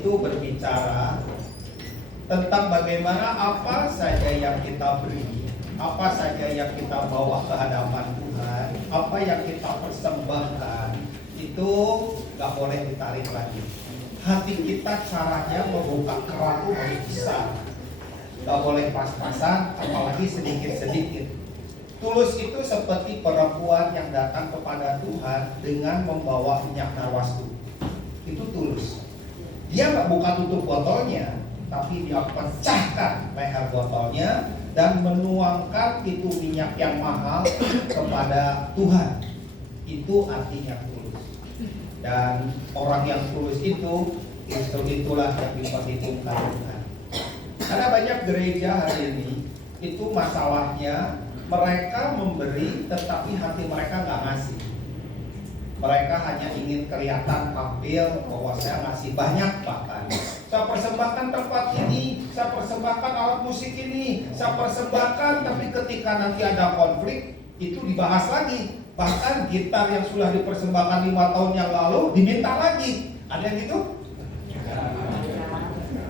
itu berbicara tentang bagaimana apa saja yang kita beri, apa saja yang kita bawa ke hadapan Tuhan, apa yang kita persembahkan, itu gak boleh ditarik lagi. Hati kita caranya membuka keran itu harus besar, gak boleh pas-pasan, apalagi sedikit-sedikit. Tulus itu seperti perempuan yang datang kepada Tuhan dengan membawa minyak narwastu. Itu tulus. Dia gak buka tutup botolnya, tapi dia pecahkan leher botolnya dan menuangkan itu minyak yang mahal kepada Tuhan. Itu artinya tulus. Dan orang yang tulus itu itulah yang diperhitungkan Tuhan. Ada banyak gereja hari ini itu masalahnya mereka memberi tetapi hati mereka nggak ngasih. Mereka hanya ingin kelihatan tampil bahwa saya ngasih banyak, bahkan saya persembahkan tempat ini, saya persembahkan alat musik ini, saya persembahkan, tapi ketika nanti ada konflik itu dibahas lagi. Bahkan gitar yang sudah dipersembahkan 5 tahun yang lalu diminta lagi. Ada yang gitu?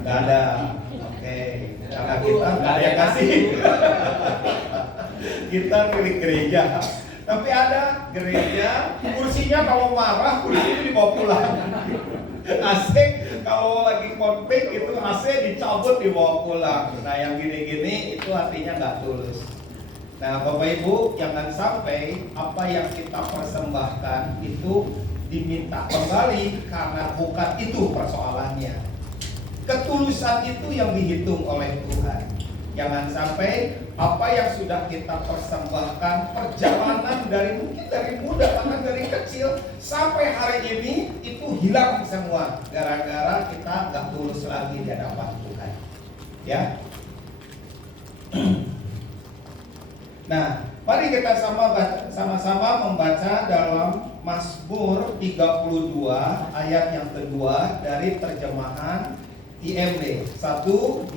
Gak ada. Oke, karena gitar gak ada yang kasih. Gitar milik gereja. Tapi ada gereja, kursinya kalau marah, kursi itu dibawa pulang. AC kalau lagi konflik itu AC dicabut dibawa pulang. Nah yang gini-gini itu artinya nggak tulus. Nah Bapak Ibu, jangan sampai apa yang kita persembahkan itu diminta kembali, karena bukan itu persoalannya. Ketulusan itu yang dihitung oleh Tuhan. Jangan sampai apa yang sudah kita persembahkan, perjalanan mungkin dari muda, bahkan dari kecil sampai hari ini itu hilang semua gara-gara kita nggak tulus lagi di hadapan Tuhan. Ya. Nah, mari kita sama-sama membaca dalam Mazmur 32 ayat yang kedua dari terjemahan IMB. 1,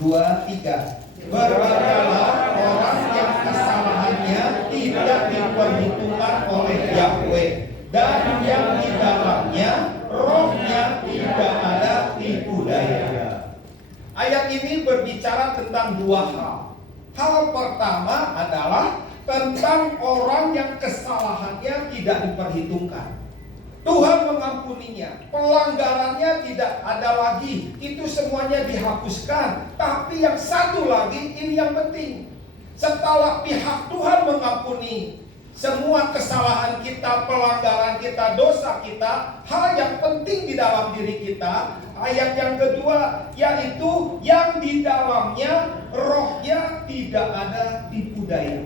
2, 3. Berbanggalah orang yang kesalahannya tidak diperhitungkan oleh Yahweh, dan yang di dalamnya rohnya tidak ada tipu daya. Ayat ini berbicara tentang dua hal. Hal pertama adalah tentang orang yang kesalahannya tidak diperhitungkan. Tuhan mengampuninya, pelanggarannya tidak ada lagi, itu semuanya dihapuskan. Tapi yang satu lagi, ini yang penting. Setelah pihak Tuhan mengampuni semua kesalahan kita, pelanggaran kita, dosa kita, hal yang penting di dalam diri kita, ayat yang kedua, yaitu yang di dalamnya rohnya tidak ada tipu daya.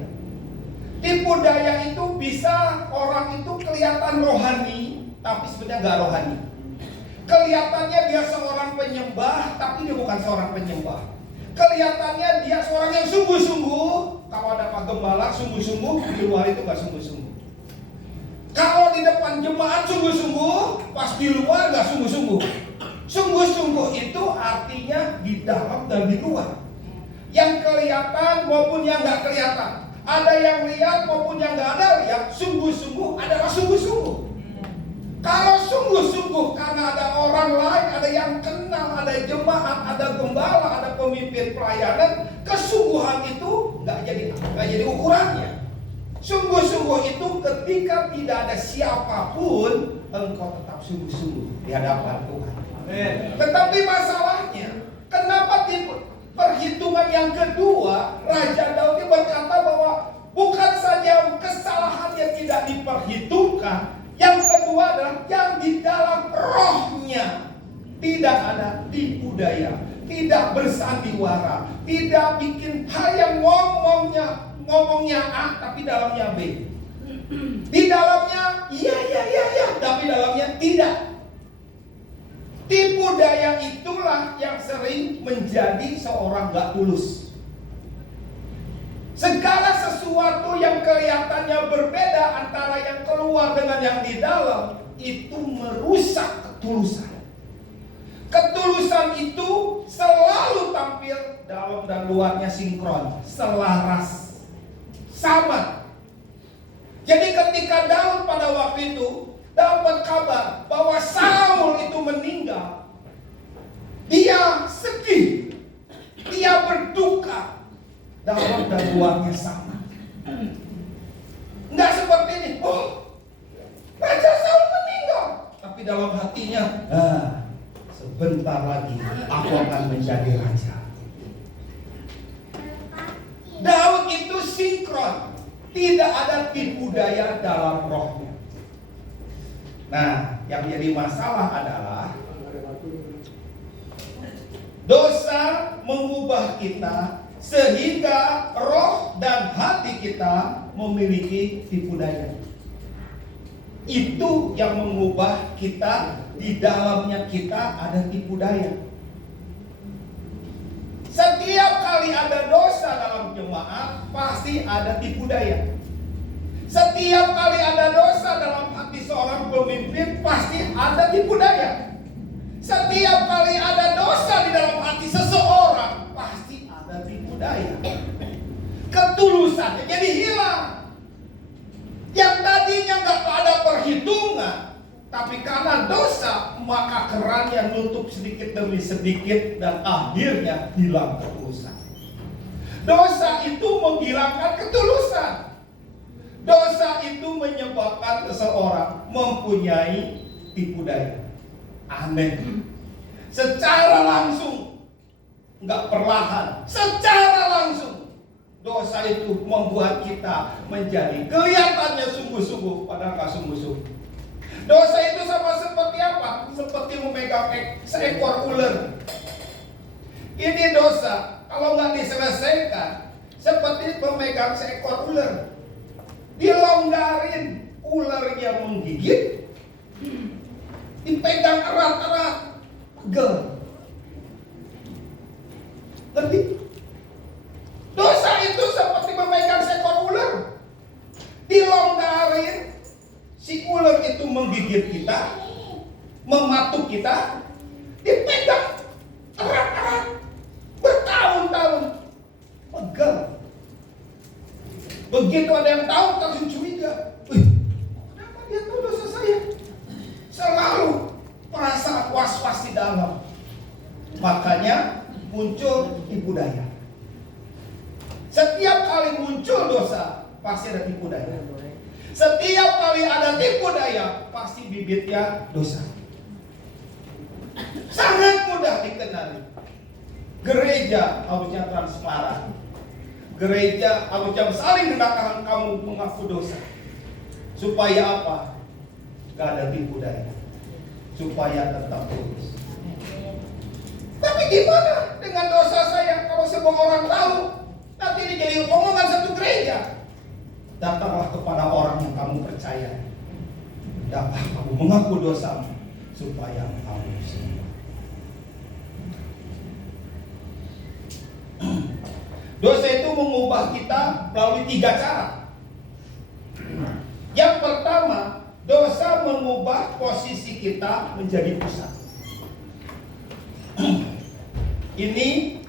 Tipu daya itu bisa orang itu kelihatan rohani, tapi sebenarnya nggak rohani. Kelihatannya dia seorang penyembah, tapi dia bukan seorang penyembah. Kelihatannya dia seorang yang sungguh-sungguh. Kalau ada Pak Gembala sungguh-sungguh, di luar itu nggak sungguh-sungguh. Kalau di depan jemaat sungguh-sungguh, pas di luar nggak sungguh-sungguh. Sungguh-sungguh itu artinya di dalam dan di luar. Yang kelihatan maupun yang nggak kelihatan. Ada yang lihat maupun yang nggak ada lihat, sungguh-sungguh adalah sungguh-sungguh. Kalau sungguh-sungguh karena ada orang lain, ada yang kenal, ada jemaat, ada gembala, ada pemimpin pelayanan, kesungguhan itu nggak jadi ukurannya. Sungguh-sungguh itu ketika tidak ada siapapun, engkau tetap sungguh-sungguh di hadapan Tuhan. Amen. Tetapi masalahnya, kenapa perhitungan yang kedua, Raja Daud berkata bahwa bukan saja kesalahannya tidak diperhitungkan, yang kedua adalah yang di dalam rohnya tidak ada tipu daya, tidak bersandiwara, tidak bikin hal yang ngomongnya A tapi dalamnya B. Di dalamnya iya, tapi dalamnya tidak. Tipu daya itulah yang sering menjadi seorang gak tulus. Segala sesuatu yang kelihatannya berbeda antara yang keluar dengan yang di dalam, itu merusak ketulusan. Ketulusan itu selalu tampil dalam dan luarnya sinkron, selaras, sama. Jadi ketika Daud pada waktu itu dapat kabar bahwa Saul itu meninggal, dalam dan luarnya sama. Enggak seperti ini. Oh, Raja Saul meninggal, tapi dalam hatinya, sebentar lagi aku akan menjadi raja. Daud itu sinkron, tidak ada tipu daya dalam rohnya. Nah, yang jadi masalah adalah dosa mengubah kita sehingga roh dan hati kita memiliki tipu daya. Itu yang mengubah kita, di dalamnya kita ada tipu daya. Setiap kali ada dosa dalam jemaat, pasti ada tipu daya. Setiap kali ada dosa dalam hati seorang pemimpin, pasti ada tipu daya. Setiap kali ada dosa di dalam hati seseorang, pasti ada tipu daya. Ketulusannya jadi hilang. Yang tadinya nggak ada perhitungan, tapi karena dosa, maka kerannya nutup sedikit demi sedikit dan akhirnya hilang ketulusan. Dosa itu menghilangkan ketulusan. Dosa itu menyebabkan seseorang mempunyai tipu daya. Aneh. Secara langsung, nggak perlahan, secara langsung. Dosa itu membuat kita menjadi kelihatannya sungguh-sungguh, padahal nggak sungguh-sungguh. Dosa itu sama seperti apa? Seperti memegang seekor ular. Ini dosa, kalau nggak diselesaikan, seperti memegang seekor ular. Dilonggarin, ularnya menggigit, dipegang erat-erat, pegel. Ngerti? Dosa itu seperti memegang seekor ular. Dilonggarin, si ular itu menggigit kita, mematuk kita, dipegang erat-erat, bertahun-tahun, pegel. Begitu ada yang tahu, langsung curiga. Kenapa dia tahu dosa saya? Selalu perasaan was-was di dalam. Makanya muncul tipu daya. Setiap kali muncul dosa, pasti ada tipu daya. Setiap kali ada tipu daya, pasti bibitnya dosa. Sangat mudah dikenali. Gereja harusnya transparan. Gereja harusnya saling hendakkan kamu mengaku dosa. Supaya apa? Gak ada tipu daya. Supaya tetap tulus. Tapi gimana dengan dosa saya kalau semua orang tahu? Nanti ini jadi omongan satu gereja. Datanglah kepada orang yang kamu percaya. Dapat kamu mengaku dosamu supaya kamu sembuh. Dosa itu mengubah kita melalui 3 cara. Yang pertama, dosa mengubah posisi kita menjadi pusat. Ini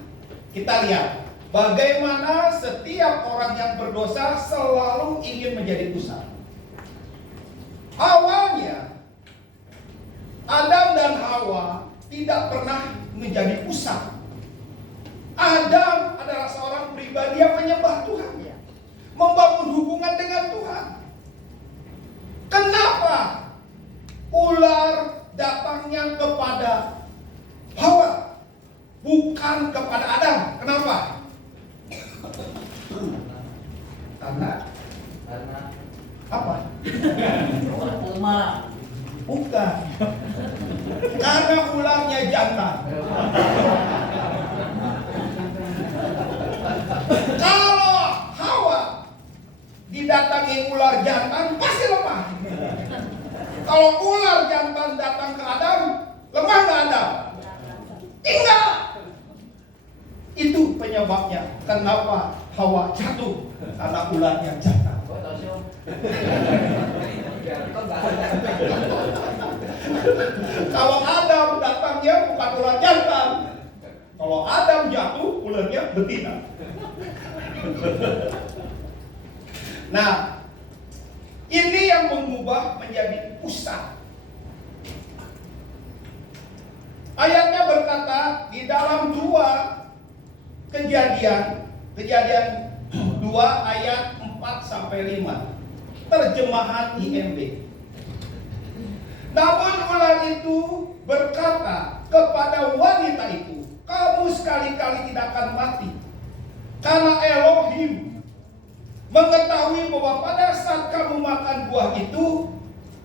kita lihat bagaimana setiap orang yang berdosa selalu ingin menjadi pusat. Awalnya Adam dan Hawa tidak pernah menjadi pusat. Adam adalah seorang pribadi yang menyembah Tuhan, membangun hubungan dengan Tuhan. Kenapa ular datangnya kepada Hawa, bukan kepada Adam? Kenapa? Karena apa? Bukan. Karena ularnya jantan. Kalau Hawa didatangi ular jantan, pasti lemah. Kalau ular jantan datang ke Adam, lemah nggak Adam? Tinggal. Itu penyebabnya kenapa Hawa jatuh, karena ularnya jantan. Kalau Adam datangnya bukan ular jantan. Kalau Adam jatuh, ularnya betina. Nah, ini yang mengubah menjadi pusat. Ayatnya berkata di dalam 2 Kejadian Kejadian 2 ayat 4-5. Terjemahan IMB. Namun ular itu berkata kepada wanita itu, kamu sekali-kali tidak akan mati. Karena Elohim mengetahui bahwa pada saat kamu makan buah itu,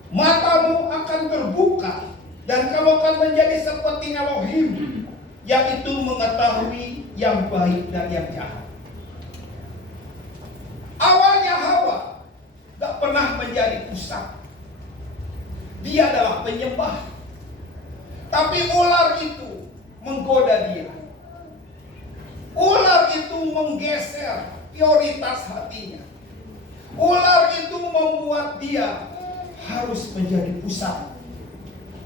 matamu akan terbuka dan kamu akan menjadi seperti Elohim, yaitu mengetahui yang baik dan yang jahat. Awalnya Hawa gak pernah menjadi pusat. Dia adalah penyembah. Tapi ular itu menggoda dia. Ular itu menggeser prioritas hatinya. Ular itu membuat dia harus menjadi pusat,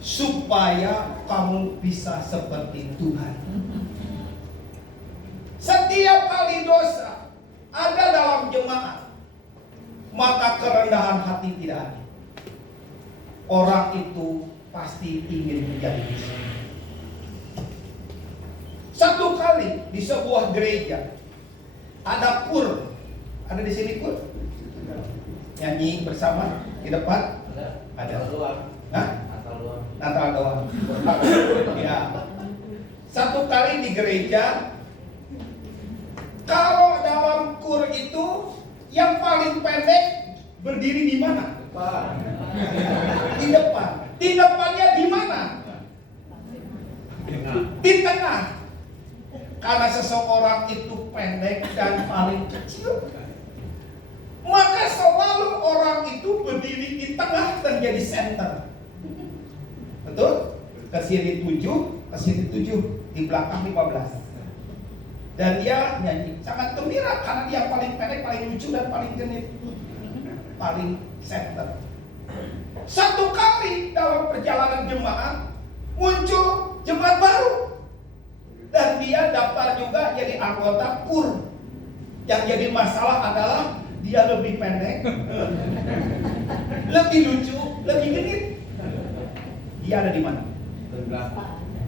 supaya kamu bisa seperti Tuhan. Setiap kali dosa ada dalam jemaat, maka kerendahan hati tidak ada. Orang itu pasti ingin menjadi pusat. Satu kali di sebuah gereja ada kur. Ada di sini kur? Nyanyi bersama di depan? Ada. Hah? Natal doang. Ya. Satu kali di gereja, kalau dalam kur itu yang paling pendek berdiri di mana? Di depan. Di depannya di mana? Di tengah. Karena seseorang itu pendek dan paling kecil, maka selalu orang itu berdiri di tengah dan jadi center. Betul? Ke sini 7, ke sini 7, di belakang 15. Dan dia nyanyi sangat gembira karena dia paling pendek, paling lucu dan paling genit, paling center. Satu kali dalam perjalanan jemaat muncul jemaat baru, dan dia daftar juga jadi anggota kur. Yang jadi masalah adalah dia lebih pendek, lebih lucu, lebih genit. Dia ada di mana?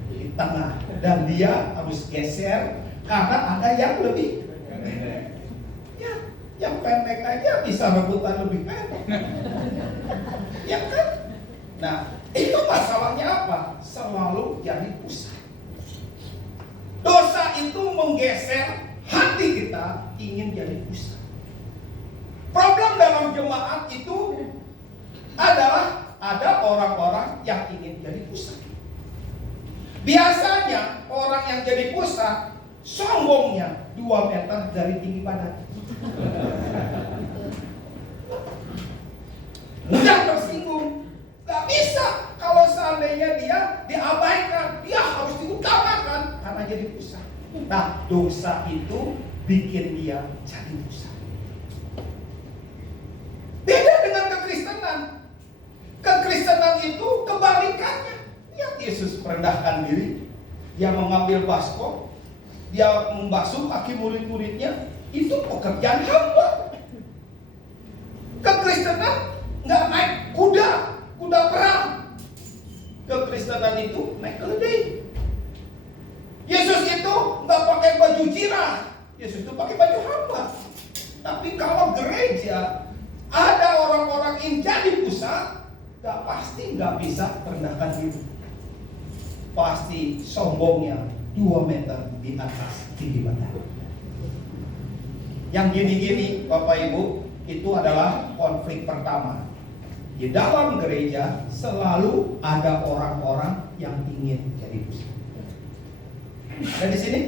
Di tengah. Dan dia harus geser karena ada yang lebih pendek. Ya, yang pendek aja bisa rebutan lebih pendek. Ya kan? Nah, itu masalahnya apa? Selalu jadi pusat. Dosa itu menggeser hati kita ingin jadi pusat. Problem dalam jemaat itu adalah ada orang-orang yang ingin jadi pusat. Biasanya orang yang jadi pusat sombongnya 2 meter dari tinggi badan. Mudah tersinggung. Gak bisa kalau seandainya dia diabaikan, dia harus diutamakan karena jadi pusat. Nah, dosa itu bikin dia jadi pusat. Beda dengan kekristenan. Kekristenan itu kebalikannya. Lihat Yesus merendahkan diri. Dia mengambil baskom, dia membasuh kaki murid-muridnya. Itu pekerjaan hamba. Kekristenan nggak naik kuda perang. Kekristenan itu naik keledai. Yesus itu nggak pakai baju jirah. Yesus itu pakai baju hamba. Tapi kalau gereja ada orang-orang yang jadi pusat, nggak bisa merendahkan diri. Pasti sombongnya 2 meter di atas tinggi badan. Yang gini-gini, Bapak Ibu, itu adalah konflik pertama. Di dalam gereja selalu ada orang-orang yang ingin jadi pusat. Ada di sini?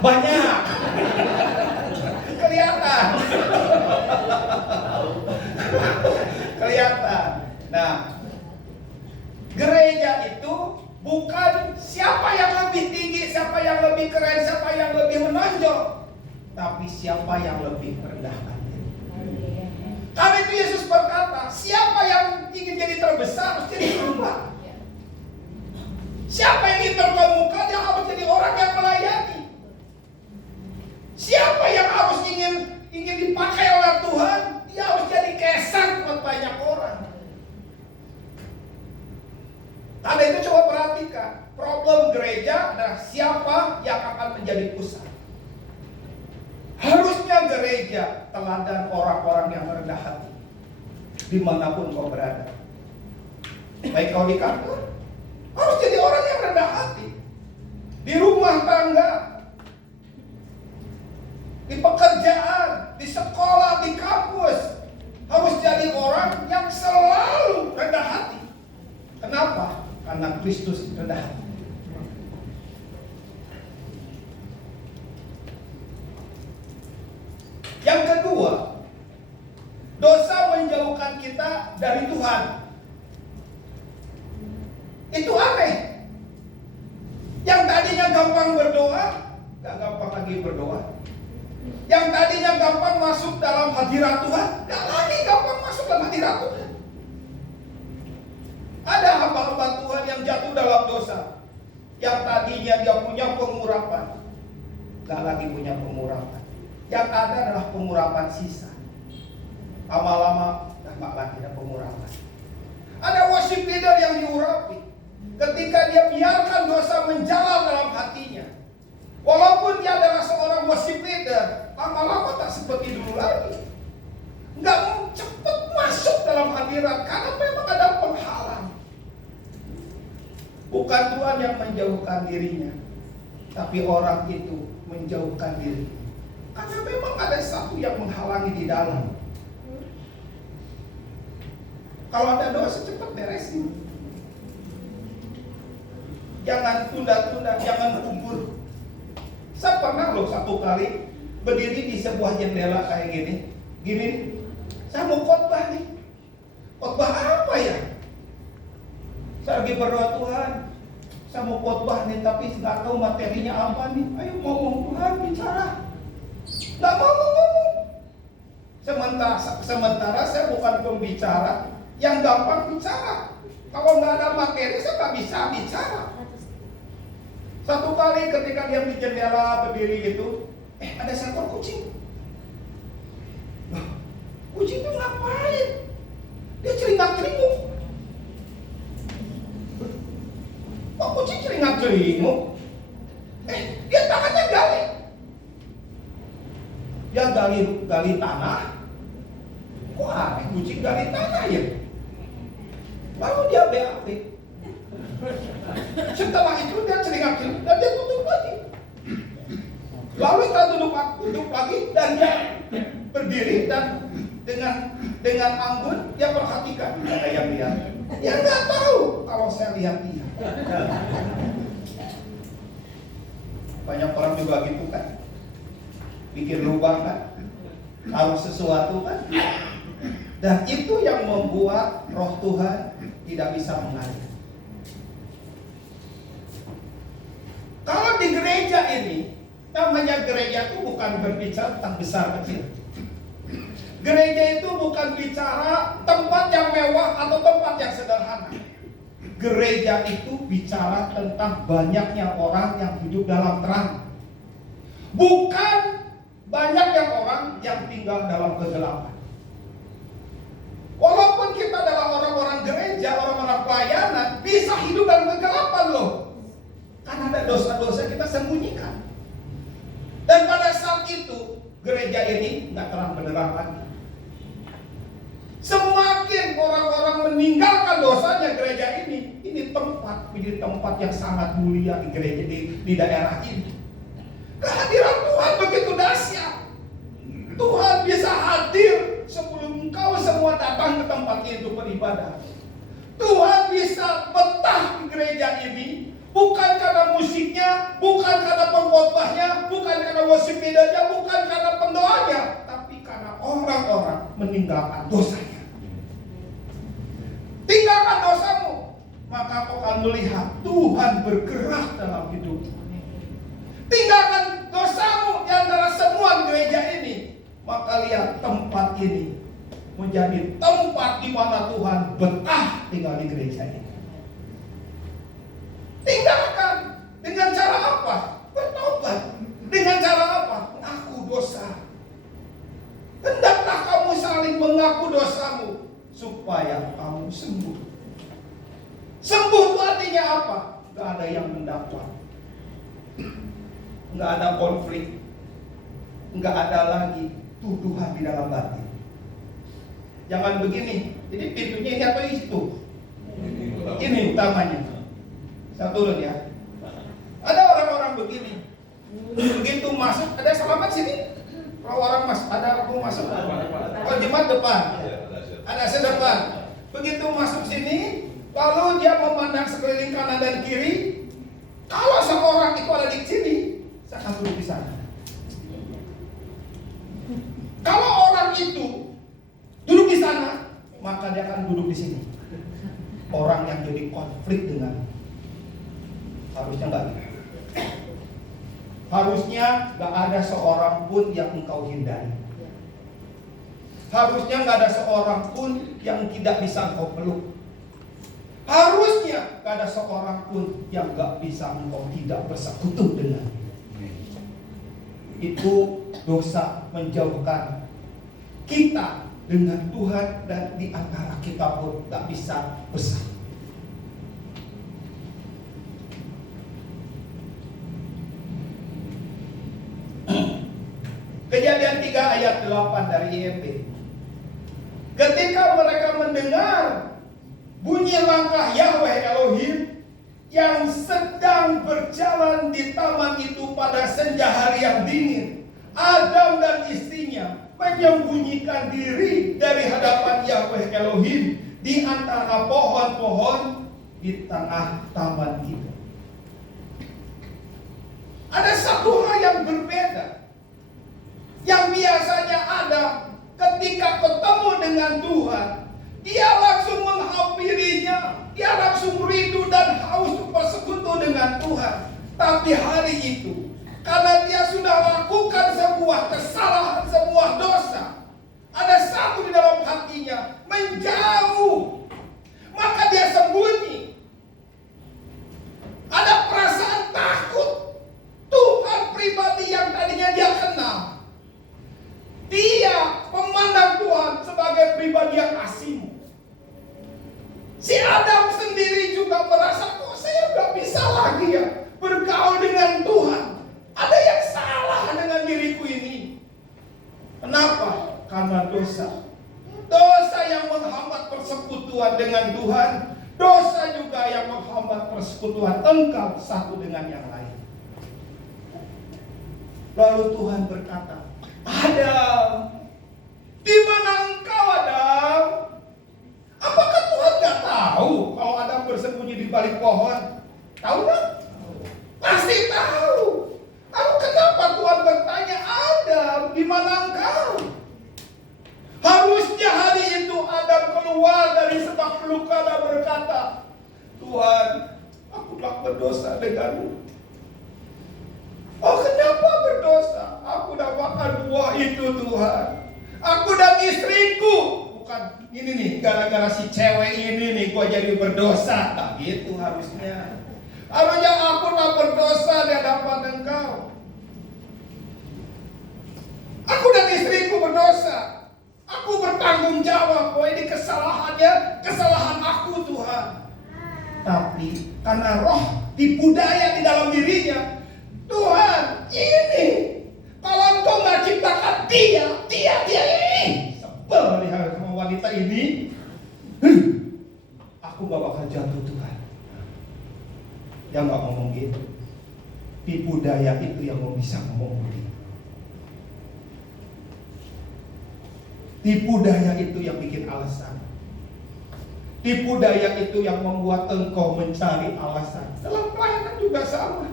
Banyak. Kelihatan. Kelihatan. Nah, gereja itu bukan siapa yang lebih tinggi, siapa yang lebih keren, siapa yang lebih menonjol, tapi siapa yang lebih merendahkan diri. Karena itu Yesus berkata, siapa yang ingin jadi terbesar harus jadi hamba. Siapa yang ingin terkemuka, dia harus jadi orang yang melayani. Siapa yang harus ingin dipakai oleh Tuhan, dia harus jadi kesan buat banyak orang. Karena itu coba perhatikan, problem gereja adalah siapa yang akan menjadi pusat. Harusnya gereja teladan orang-orang yang rendah hati dimanapun kau berada. Baik kau di kantor, harus jadi orang yang rendah hati. Di rumah tangga, di pekerjaan, di sekolah, di kampus, harus jadi orang yang selalu rendah hati. Kenapa? Karena Kristus rendah hati. Yang kedua, dosa menjauhkan kita dari Tuhan. Itu aneh. Yang tadinya gampang berdoa, gak gampang lagi berdoa. Yang tadinya gampang masuk dalam hadirat Tuhan, gak lagi gampang masuk dalam hadirat Tuhan. Ada hamba-hamba Tuhan yang jatuh dalam dosa. Yang tadinya dia punya pengurapan, gak lagi punya pengurapan. Yang ada adalah pengurapan sisa. Lama-lama gak lagi ada pengurapan. Ada worship leader yang diurapi. Ketika dia biarkan dosa menjalar dalam hatinya, walaupun dia adalah seorang worship leader, lama-lama tak seperti dulu lagi. Nggak cepat masuk dalam hadirat karena memang ada penghalang. Bukan Tuhan yang menjauhkan dirinya, tapi orang itu menjauhkan diri. Karena memang ada satu yang menghalangi di dalam. Kalau ada dosa cepat beresin. Jangan tunda-tunda, jangan kubur. Saya pernah loh satu kali berdiri di sebuah jendela kayak gini. Gini, saya mau khotbah nih. Khotbah apa ya? Saya lagi berdoa, Tuhan, saya mau khotbah nih, tapi nggak tahu materinya apa nih. Ayo ngomong, Tuhan bicara. Nggak mau ngomong. Sementara saya bukan pembicara yang gampang bicara. Kalau nggak ada materi, saya nggak bisa bicara. Satu kali ketika dia di jendela berdiri gitu, ada seekor kucing. Kucing itu ngapain? Dia celingak-celinguk. Kok kucing celingak-celinguk? Dia tangannya gali. Dia gali tanah. Kok aneh kucing gali tanah ya? Lalu dia BAP. Setelah itu dia celingak-celinguk dan dia tutup lagi. Lalu setelah tutup lagi dan dia berdiri dan dengan anggun dia perhatikan. Ada yang lihat. Dia nggak tahu kalau saya lihat dia. Banyak orang juga gitu kan, bikin lubang kan, taruh sesuatu kan. Dan itu yang membuat roh Tuhan tidak bisa mengalir. Kalau di gereja ini, namanya gereja itu bukan berbicara tentang besar kecil. Gereja itu bukan bicara tempat yang mewah atau tempat yang sederhana. Gereja itu bicara tentang banyaknya orang yang hidup dalam terang. Bukan banyaknya orang yang tinggal dalam kegelapan. Walaupun kita adalah orang-orang gereja, orang-orang pelayanan, bisa hidup dalam kegelapan loh. Karena ada dosa-dosa kita sembunyikan. Dan pada saat itu, gereja ini nggak terang benderang lagi. Semakin orang-orang meninggalkan dosanya gereja ini tempat yang sangat mulia di gereja di daerah ini. Kehadiran Tuhan begitu dahsyat. Tuhan bisa hadir sebelum engkau semua datang ke tempat itu beribadah. Tuhan bisa betah di gereja ini, bukan karena musiknya, bukan karena pengkhotbahnya, bukan karena worship leadernya, bukan karena pendoanya, tapi karena orang-orang meninggalkan dosanya. Tinggalkan dosamu, maka kau akan melihat Tuhan bergerak dalam hidupmu. Tinggalkan dosamu di antara semua gereja ini, maka lihat tempat ini menjadi tempat di mana Tuhan betah tinggal di gereja ini. Tinggalkan. Dengan cara apa? Bertobat. Dengan cara apa? Mengaku dosa. Hendaklah kamu saling mengaku dosamu supaya kamu sembuh. Sembuh itu artinya apa? Gak ada yang mendakwa, gak ada konflik, gak ada lagi tuduhan di dalam batin. Jangan begini, jadi pintunya ini atau itu? Ini utamanya. Saya turun ya. Ada orang-orang begini, begitu masuk, ada selamat sini. Kalau orang ada mau masuk, kalau jemaat depan, ada sedepan. Begitu masuk sini, lalu dia memandang sekeliling kanan dan kiri. Kalau seorang itu ada di sini, saya akan duduk di sana. Kalau orang itu duduk di sana, maka dia akan duduk di sini. Orang yang jadi konflik dengan, harusnya enggak gitu. Harusnya gak ada seorang pun yang engkau hindari. Harusnya gak ada seorang pun yang tidak bisa engkau peluk. Harusnya gak ada seorang pun yang gak bisa engkau tidak bersekutu dengan. Itu dosa menjauhkan kita dengan Tuhan, dan di antara kita pun gak bisa bersatu. Kejadian 3 ayat 8 dari IMB. Ketika mereka mendengar bunyi langkah Yahweh Elohim yang sedang berjalan di taman itu pada senja hari yang dingin, Adam dan istrinya menyembunyikan diri dari hadapan Yahweh Elohim di antara pohon-pohon di tengah taman itu. Ada satu hal yang berbeda. Yang biasanya Adam ketika ketemu dengan Tuhan, dia langsung menghampirinya, dia langsung rindu dan haus untuk bersekutu dengan Tuhan. Tapi hari itu, karena dia sudah lakukan sebuah kesalahan, sebuah dosa, ada satu di dalam hatinya, menjauh, maka dia sembunyi. Ada perasaan takut. Tuhan pribadi yang tadinya dia kenal, dia memandang Tuhan sebagai pribadi yang asing. Si Adam sendiri juga merasa, kok saya gak bisa lagi ya bergaul dengan Tuhan. Ada yang salah dengan diriku ini. Kenapa? Karena dosa. Dosa yang menghambat persekutuan dengan Tuhan. Dosa juga yang menghambat persekutuan engkau satu dengan yang lain. Lalu Tuhan berkata, Adam, di mana engkau, Adam? Apakah Tuhan gak tahu kalau Adam bersembunyi di balik pohon? Tahu gak? Pasti tahu. Lalu kenapa Tuhan bertanya, Adam, di mana engkau? Harusnya hari itu Adam keluar dari semak belukar dan berkata, Tuhan, aku telah berdosa denganmu. Oh, kenapa berdosa? Aku udah makan buah itu, Tuhan. Aku dan istriku. Bukan ini nih, gara-gara si cewek ini nih gua jadi berdosa. Tak gitu harusnya. Harusnya aku tak berdosa di hadapan engkau. Aku dan istriku berdosa. Aku bertanggung jawab bahwa ini kesalahannya, kesalahan aku, Tuhan. Tapi karena roh tipu daya di dalam dirinya, Tuhan, ini kalau engkau gak ciptakan dia ini, sebel lihat sama wanita ini, aku gak bakal jatuh, Tuhan. Dia gak ngomong gitu. Tipu daya itu yang bisa ngomong begitu. Tipu daya itu yang bikin alasan. Tipu daya itu yang membuat engkau mencari alasan. Dalam pelayanan juga sama.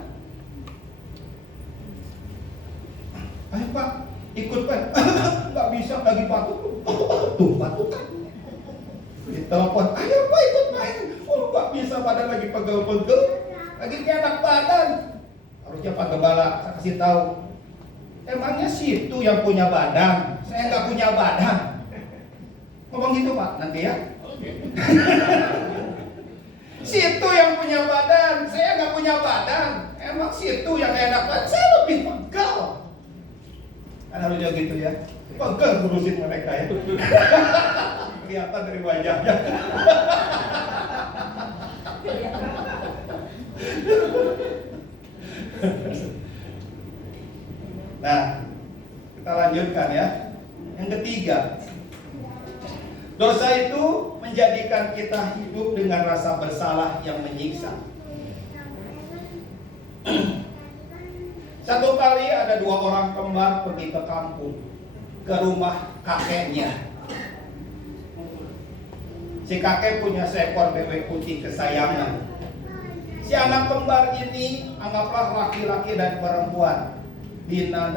Ayo Pak, ikut Pak. Nggak bisa lagi batuk. Tuh batukan. Ditelepon, ayo Pak ikut main. Oh nggak bisa, badan lagi pegel-pegel. Lagi kayak enak badan. Harusnya Pak Gembala, saya kasih tahu. Emangnya situ yang punya badan, saya nggak punya badan. Ngomong gitu Pak, nanti ya. Situ yang punya badan, saya nggak punya badan. Emang situ yang enak badan, saya lebih pegel. Kan harusnya gitu ya. Pegel ngurusin mereka ya. Kelihatan dari wajahnya. lanjutkan ya. Yang ketiga, dosa itu menjadikan kita hidup dengan rasa bersalah yang menyiksa. Satu kali ada 2 orang kembar pergi ke kampung, ke rumah kakeknya. Si kakek punya seekor bebek putih kesayangan. Si anak kembar ini anggaplah laki-laki dan perempuan, Dina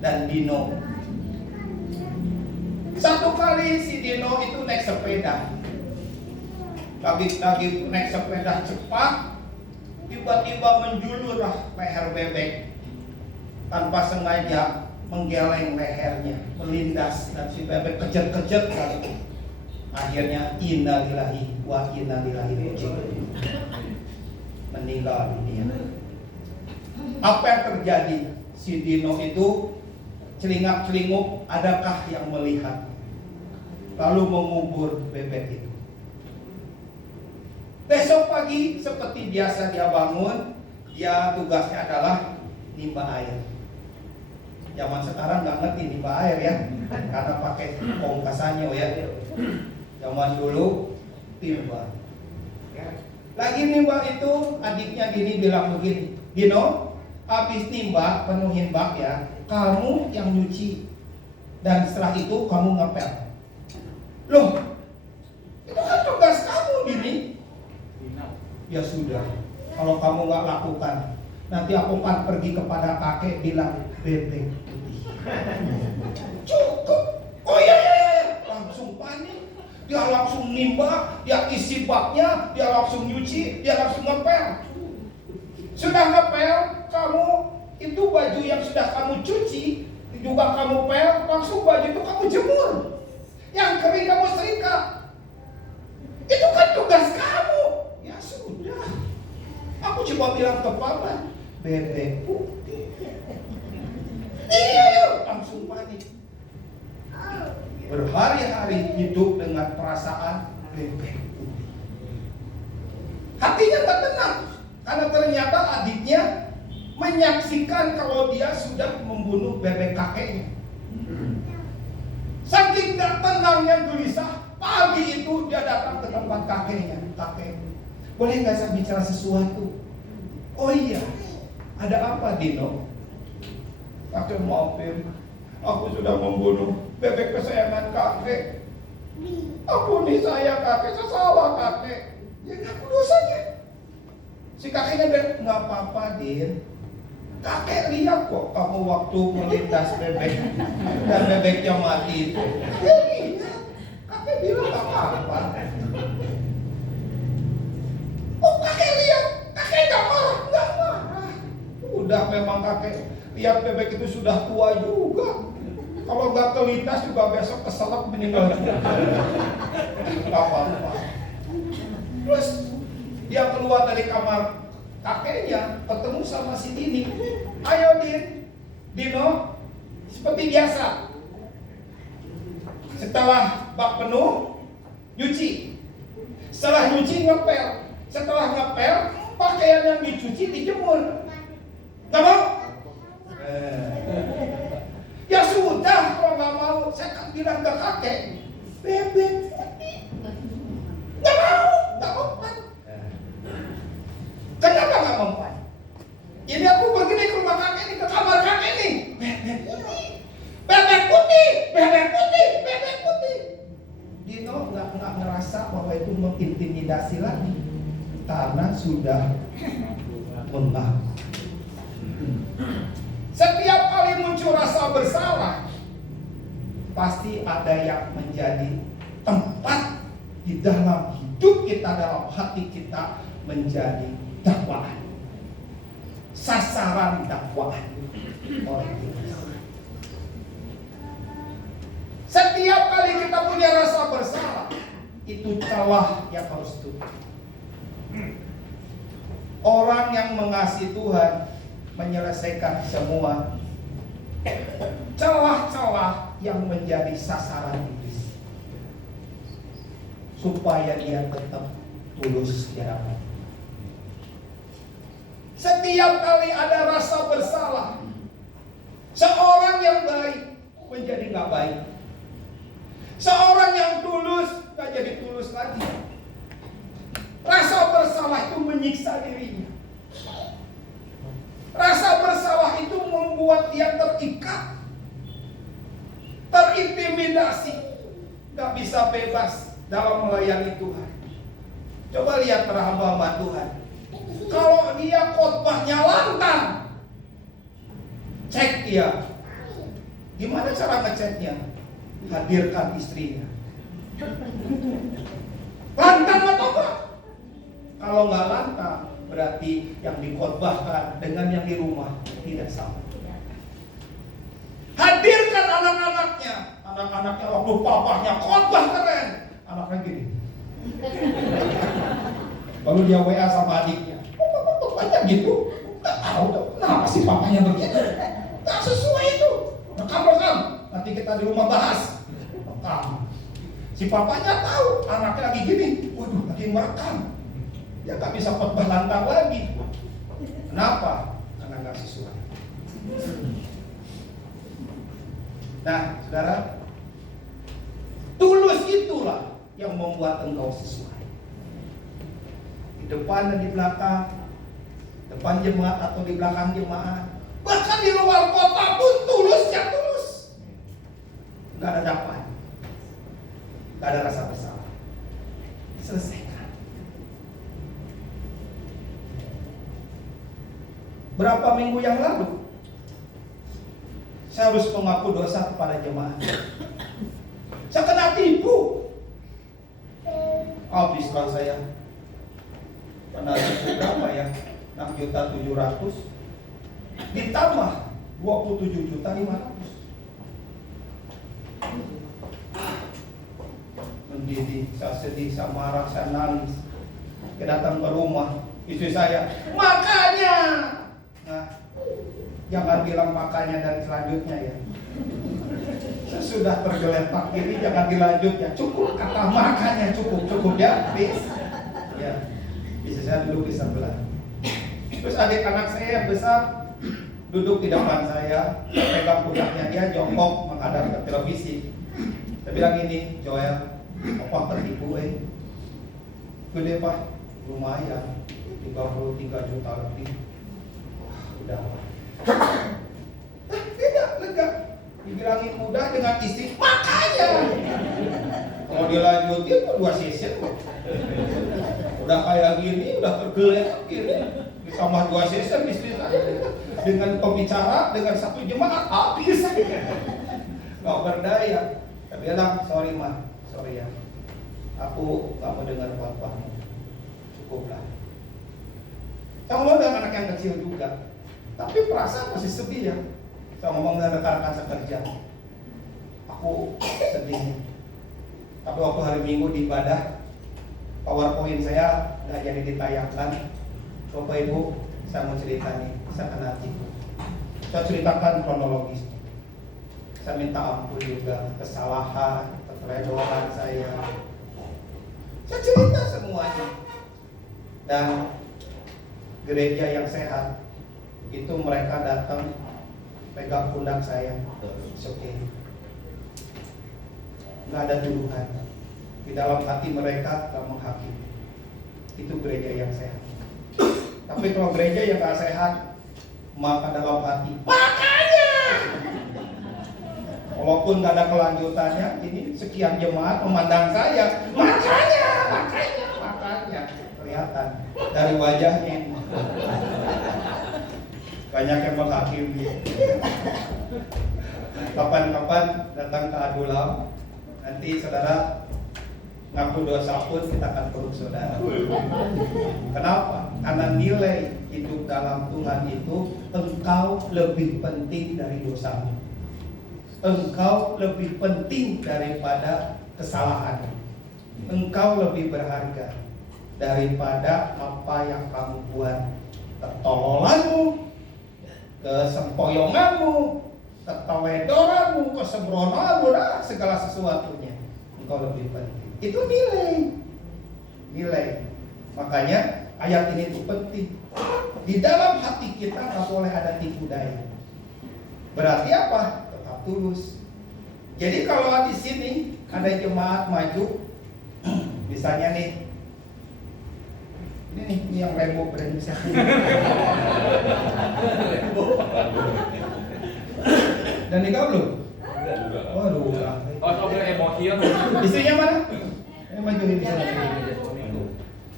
dan Dino. Satu kali si Dino itu naik sepeda. Lagi naik sepeda cepat, tiba-tiba menjulurlah leher bebek. Tanpa sengaja menggeleng lehernya, melindas, dan si bebek kejet-kejet kali. Akhirnya innalillahi wa inna ilaihi raji'un. Meninggal dunia. Apa yang terjadi? Si Dino itu celingak-celinguk, adakah yang melihat? Lalu mengubur bebek itu. Besok pagi seperti biasa dia bangun, dia tugasnya adalah nimba air. Zaman sekarang nggak ngerti nimba air ya, karena pakai kongkasannya ya. Zaman dulu timba. Lagi nimba itu adiknya Dini bilang begini, Dino, habis nimba penuhin bak ya, kamu yang nyuci, dan setelah itu kamu ngepel. Loh, itu kan tugas kamu Dini. Ya sudah, kalau kamu nggak lakukan, nanti aku akan pergi kepada kakek bilang bebek putih. Cukup. Oh iya, langsung panik. Dia langsung nimba, dia isi baknya, dia langsung nyuci, dia langsung ngepel. Sudah ngepel, kamu itu baju yang sudah kamu cuci juga kamu pel, langsung baju itu kamu jemur. Yang kering kamu setrika. Itu kan tugas kamu. Ya sudah. Aku coba bilang ke Papa, bebek putih. Iya, langsung panik. Berhari-hari hidup dengan perasaan bebek putih. Hatinya tak tenang, karena ternyata adiknya menyaksikan kalau dia sudah membunuh bebek kakeknya. Saking tak tenangnya gelisah, pagi itu dia datang ke tempat kakeknya. Kakek, boleh nggak saya bicara sesuatu? Oh iya, ada apa Dino? Kakek maafin, aku sudah membunuh bebek kesayangan kakek. Ampuni saya kakek, saya salah kakek. Ya ngaku dosanya. Si kakeknya bilang, nggak apa-apa Din. Kakek lihat kok kamu waktu melintas bebek dan bebeknya mati itu. Ya lihat, kakek bilang nggak apa-apa. Oh kakek lihat, kakek nggak marah, nggak marah. Udah memang kakek lihat bebek itu sudah tua juga. Kalau nggak kelintas juga besok keselak meninggal juga. Nggak apa-apa. Terus dia keluar dari kamar kakeknya, ketemu sama si Dini. Ayo Dino, seperti biasa. Setelah bak penuh, nyuci. Setelah nyuci ngepel. Setelah ngepel, pakaian yang dicuci dijemur. Gak mau? Ya sudah, kalau nggak mau, saya akan bilang ke kakek, bebek putih. Nggak mau. Kenapa nggak mempan? Jadi aku pergi nih ke rumah kakek nih, ke kamar kakek nih. Bebek putih. Dino nggak ngerasa bahwa itu mengintimidasi lagi, karena sudah mengaku. Setiap kali muncul rasa bersalah, pasti ada yang menjadi tempat di dalam hidup kita, dalam hati kita menjadi dakwaan, sasaran dakwaan oleh kita. Setiap kali kita punya rasa bersalah, itu celah yang harus tutup. Orang yang mengasihi Tuhan menyelesaikan semua celah-celah yang menjadi sasaran iblis, supaya dia tetap tulus di hadapan. Setiap kali ada rasa bersalah, seorang yang baik, menjadi nggak baik. Seorang yang tulus nggak jadi tulus lagi. Rasa bersalah itu menyiksa dirinya. Rasa bersalah itu membuat dia terikat, terintimidasi, nggak bisa bebas dalam melayani Tuhan. Coba lihat para hamba-hamba Tuhan. Kalau dia khotbahnya lantang, cek dia. Gimana cara ngeceknya? Hadirkan istrinya. Lantang atau enggak? Kalau nggak lantang, berarti yang dikhotbahkan dengan yang di rumah tidak sama. Hadirkan anak-anaknya. Anak-anaknya waktu papahnya khotbah keren, anaknya gini. Lalu dia WA sama adiknya, papanya gitu, nggak tahu tuh, kenapa sih papanya begitu? Nggak sesuai itu. Rekam, nanti kita di rumah bahas. Rekam. Si papanya tahu anaknya lagi gini, waduh lagi merekam. Ya nggak bisa khotbah lantang lagi. Kenapa? Karena nggak sesuai. Nah, saudara, tulus itulah yang membuat engkau sesuai. Di depan dan di belakang, depan jemaat atau di belakang jemaat, bahkan di luar kota pun tulus ya tulus. Nggak ada dakwah, nggak ada rasa bersalah. Selesaikan. Berapa minggu yang lalu saya harus mengaku dosa kepada jemaat. Saya kena tipu. Habislah saya. Kena tipu berapa ya? 6.700.000 ditambah 27.500.000. Mendidih, saya sedih, saya marah, saya nangis. Saya datang ke rumah, istri saya, makanya. Nah, jangan bilang makanya dan selanjutnya ya. Sesudah tergeletak ini jangan dilanjut ya. Cukup kata makanya, cukup ya, please. Ya, bisa saya duduk di sebelah. Terus adik anak saya yang besar duduk di depan saya, pegang pundaknya dia jongkok menghadap ke televisi. Saya bilang ini, Joel, apa tertipu gede pak, lumayan 33 juta lebih. Udah tidak lega. Dibilangin mudah dengan istri, makanya kalau dilanjutin 2 season udah kayak gini, udah tergeletak gini, ditambah 2 season istri saya dengan pembicara dengan 1 jemaat habis nggak berdaya. Saya bilang sorry mah, sorry ya, aku nggak mau dengar khotbahmu, cukuplah. Saya ngomong dengan anak yang kecil juga, tapi perasaan masih sedih ya. Saya ngomong dengan rekan-rekan sekerja, aku sedih. Tapi waktu hari Minggu di ibadah, PowerPoint saya nggak jadi ditayangkan. Bapak Ibu, saya mau cerita nih, saya kena tipu. Saya ceritakan kronologis. Saya minta ampun juga kesalahan, keteledoran saya. Saya cerita semuanya. Dan gereja yang sehat itu mereka datang pegang pundak saya, it's okay. Nggak ada tuduhan. Di dalam hati mereka nggak menghakimi. Itu gereja yang sehat. Tapi kalau gereja yang nggak sehat, maka dalam hati, makanya. Walaupun nggak ada kelanjutannya, ini sekian jemaat memandang saya, makanya. Kelihatan dari wajahnya. Banyak yang menghakimi. Kapan-kapan datang ke Adulam, nanti saudara ngaku dosa pun kita akan peluk saudara. Kenapa? Karena nilai hidup dalam Tuhan itu engkau lebih penting dari dosamu. Engkau lebih penting daripada kesalahan. Engkau lebih berharga daripada apa yang kamu buat. Ketololanmu, kesempoyonganmu, keteledoranmu, kesembronoanmu, segala sesuatunya engkau lebih penting. Itu nilai. Makanya ayat ini itu penting. Di dalam hati kita nggak boleh ada tipu daya. Berarti apa? Tetap tulus. Jadi kalau di sini ada jemaat maju, misalnya nih, ini yang rebo brand misalnya. Dan nikah belum? Waduh, udah. Oh, emosi ya. Istrinya mana? Maju ini sana.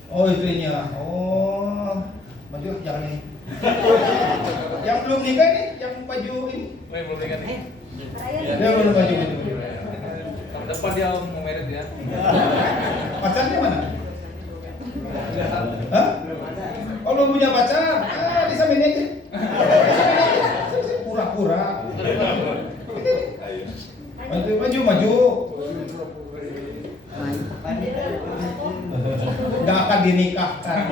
Oh, istrinya. Oh, maju jangan ini. Yang belum nikah nih, yang maju ini. Belum nikah nih. Dia belum maju. Tahun depan dia mau merit ya. Pacarnya mana? Hah? Oh, belum punya pacar? Bisa main aja. Pura-pura. Maju. Gak akan dinikahkan.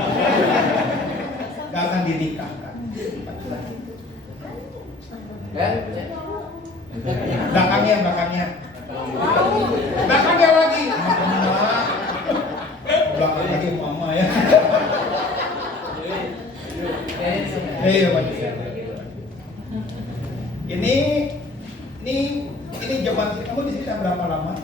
Belakangnya lagi. Belakang lagi mama ya. Maju. Ini jemaat kamu di sini sudah berapa lama?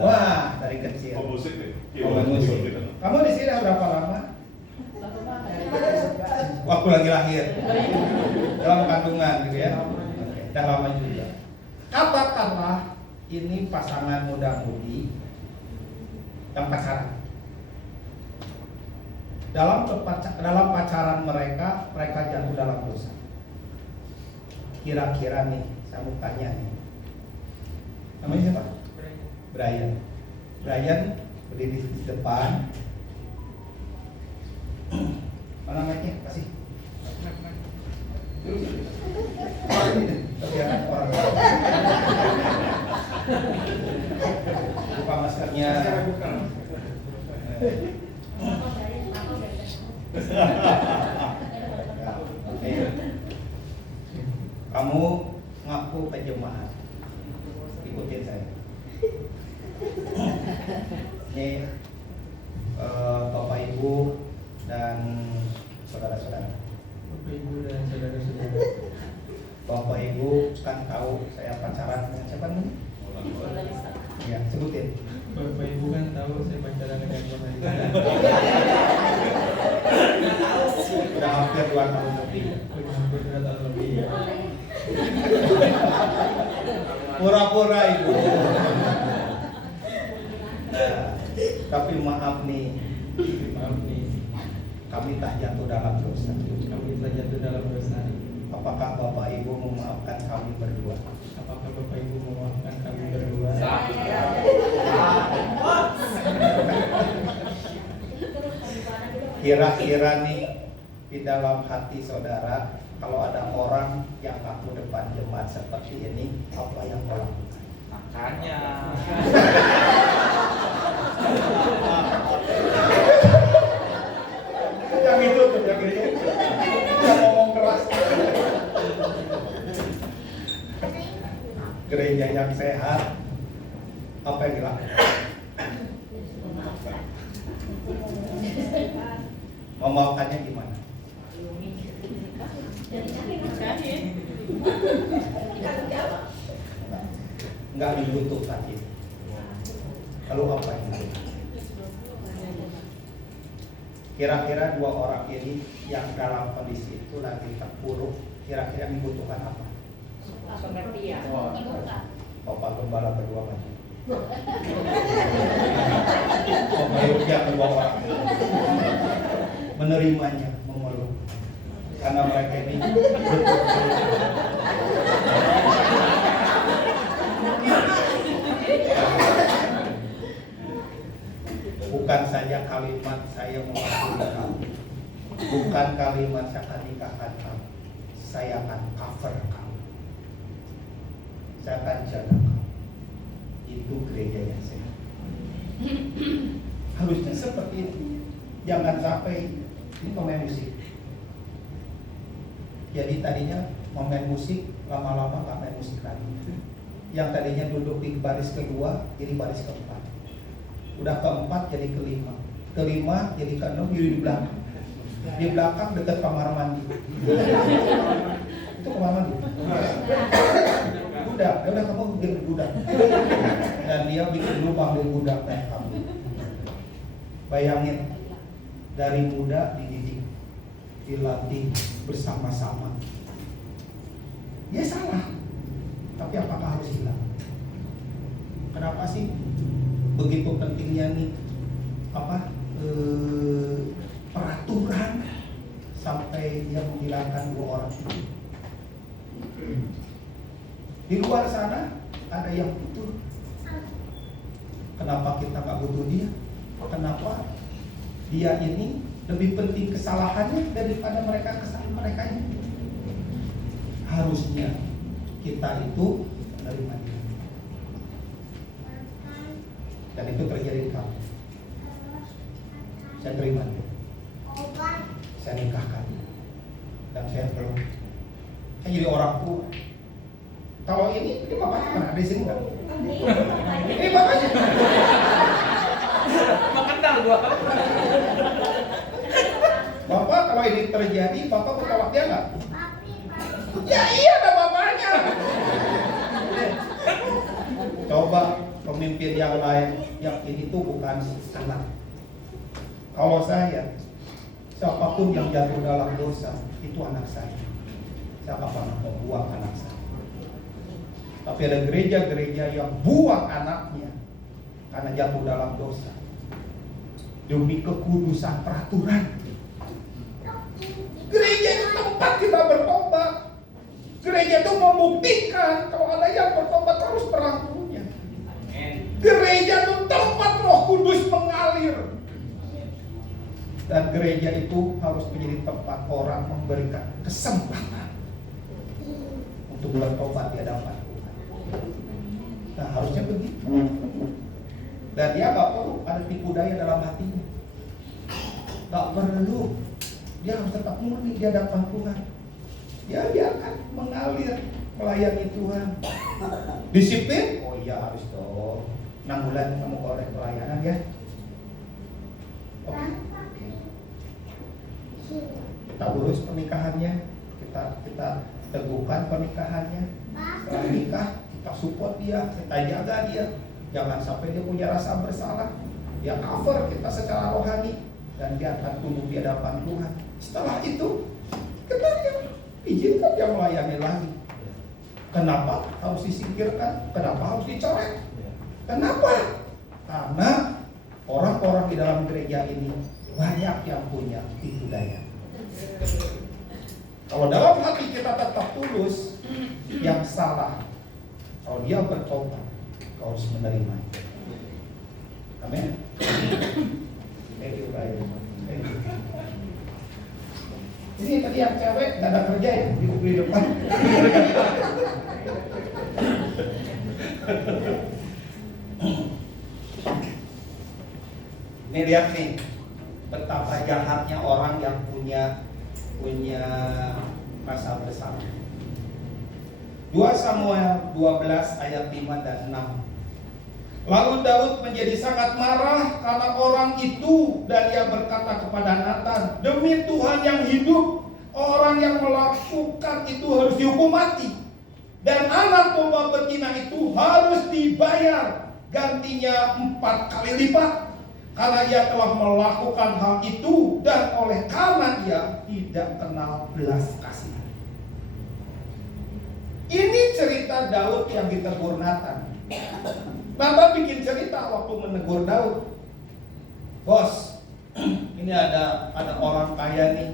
Wah, dari kecil. Musik. Kamu di sini sudah berapa lama? Waktu lagi lahir. Dalam kandungan gitu ya. Udah lama juga. Katakanlah ini pasangan muda-mudi yang pacaran. Dalam pacaran mereka jatuh dalam dosa. Kira-kira nih, saya mau tanya nih. Namanya siapa? Brian berdiri di depan. Mana mic-nya? Kasih. Kelihatan orang. Buka maskernya. Kamu ngaku penjemaat. Ikutin saya. Ini Bapak Ibu dan saudara-saudara. Bapak Ibu kan tahu saya pacaran dengan siapa nih? Ya, sebutin. Bapak Ibu kan tahu saya pacaran dengan Monica. Sudah hampir 2 tahun lebih. Pura-pura Ibu. Nah, tapi maaf nih, kami tak jatuh dalam dosa. Apakah Bapak Ibu memaafkan kami berdua? Kira-kira nih di dalam hati saudara, kalau ada orang yang ngaku depan jemaat seperti ini, apa yang kau lakukan? Makanya. Yang itu. Yang ngomong keras. Gereja yang sehat, apa yang dilakukan? Memaafkannya gimana? Nggak dibutuhkan itu. Lalu apa yang dibutuhkan? Kira-kira 2 orang ini yang dalam kondisi itu lagi terpuruk, kira-kira dibutuhkan apa? Pengertian. Bapak Gembala berdua maju. Memeluknya kedua orang, menerimanya, memeluk, karena mereka ini bukan saja kalimat saya mengakui kamu, bukan kalimat saya akan nikahkan kamu, saya akan cover kamu, saya akan jaga kamu. Itu gereja yang sehat. Harusnya seperti itu. Jangan sampai ini pemain musik. Jadi tadinya pemain musik, lama-lama nggak main musik lagi. Yang tadinya duduk di baris kedua, jadi baris keempat. Udah keempat jadi kelima. Kelima jadi keenam, jadi di belakang. Di belakang dekat kamar mandi. Itu kamar mandi. budak. Ya udah kamu bikin budak. Dan dia bikin lubang di budak kayak kamu. Bayangin, dari muda dididik, dilatih bersama-sama. Ya salah, tapi apakah harus hilang? Kenapa sih begitu pentingnya nih peraturan sampai dia menghilangkan 2 orang itu? Di luar sana ada yang butuh. Kenapa kita nggak butuh dia? Kenapa dia ini lebih penting kesalahannya daripada mereka ini? Harusnya kita itu menerima dia. Dan itu terjadi di kamu. Saya terima dia. Saya nikahkan. Dan saya peluk. Saya jadi orang tua. Kalau ini bapaknya mana? Di sini enggak? Ini bapaknya. Mengenal gua. Bapak kalau ini terjadi, Bapak bertolak dia enggak? Ya iya ada bapaknya. Coba pemimpin yang lain, yang ini tuh bukan anak. Kalau saya, siapapun yang jatuh dalam dosa, itu anak saya. Saya akan pernah membuang anak saya. Tapi ada gereja-gereja yang buang anaknya karena jatuh dalam dosa demi kekudusan peraturan. Gereja itu tempat kita bertobat. Gereja itu membuktikan kalau ada yang bertobat harus perangkunya. Gereja itu tempat Roh Kudus mengalir. Dan gereja itu harus menjadi tempat orang memberikan kesempatan untuk bertobat di hadapan Tuhan. Nah harusnya begitu. Dan dia gak perlu ada tipu daya dalam hatinya. Gak perlu. Dia harus tetap murni di hadapan Tuhan. Ya dia akan mengalir melayani Tuhan. Disiplin? Oh iya harus dong. 6 bulan kamu kalau ada pelayanan ya. Oke. Kita urus pernikahannya, kita teguhkan pernikahannya. Setelah nikah kita support dia, kita jaga dia. Jangan sampai dia punya rasa bersalah. Dia cover kita secara rohani dan dia akan tumbuh di hadapan Tuhan. Setelah itu kita izinkan dia melayani lagi. Kenapa harus disingkirkan? Kenapa harus dicoret? Kenapa? Karena orang-orang di dalam gereja ini banyak yang punya tipu daya. Kalau dalam hati kita tetap tulus, yang salah, kalau dia bertobat, kau harus menerima. Amin. Thank you, Pak. Ini tadi yang cewek nggak ada kerja ya di depan. Ini lihat nih betapa jahatnya orang yang punya rasa bersalah. 2 Samuel 12 ayat 5 dan 6. Lalu Daud menjadi sangat marah karena orang itu dan ia berkata kepada Nathan, demi Tuhan yang hidup, orang yang melakukan itu harus dihukum mati. Dan anak domba betina itu harus dibayar gantinya 4 kali lipat. Karena ia telah melakukan hal itu dan oleh karena ia tidak kenal belas kasihan. Ini cerita Daud yang ditegur Nathan. Nathan bikin cerita waktu menegur Daud. Bos, ini ada orang kaya nih.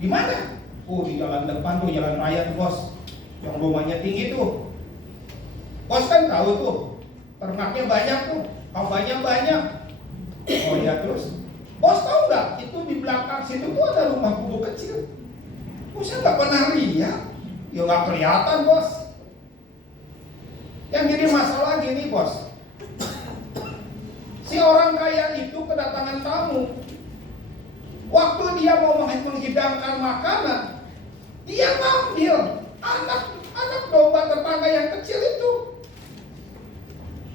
Di mana? Oh di jalan depan tuh, jalan raya tuh bos. Yang rumahnya tinggi tuh. Bos kan tahu tuh, ternaknya banyak tuh, kawannya banyak. Oh ya terus, bos tahu nggak? Itu di belakang situ tuh ada rumah kubu kecil. Saya nggak pernah lihat. Ya nggak kelihatan bos. Yang jadi masalah gini bos. Si orang kaya itu kedatangan tamu. Waktu dia mau menghidangkan makanan, dia ngambil anak domba tetangga yang kecil itu.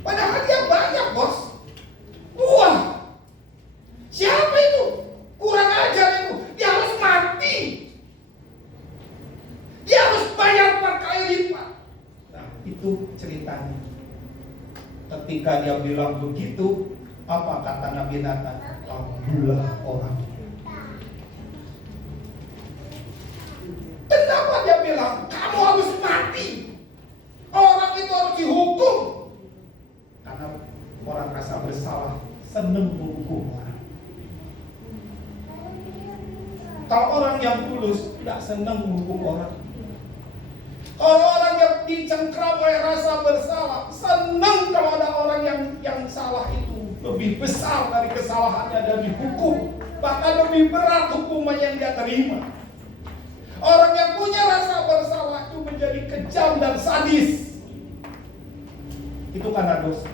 Padahal dia banyak bos. Wah, siapa itu? Kurang ajar itu. Dia harus mati. Dia harus bayar 4 kali lipat. Nah, itu ketika dia bilang begitu, apa kata Nabi Nathan? Kamulah orang. Kenapa dia bilang kamu harus mati? Orang itu harus dihukum. Karena orang rasa bersalah senang menghukum orang. Kalau orang yang tulus tidak senang menghukum orang. Kalau orang yang dicengkram oleh rasa bersalah, senang kalau ada orang yang salah itu lebih besar dari kesalahannya dan dihukum, bahkan lebih berat hukuman yang dia terima. Orang yang punya rasa bersalah itu menjadi kejam dan sadis. Itu karena dosa.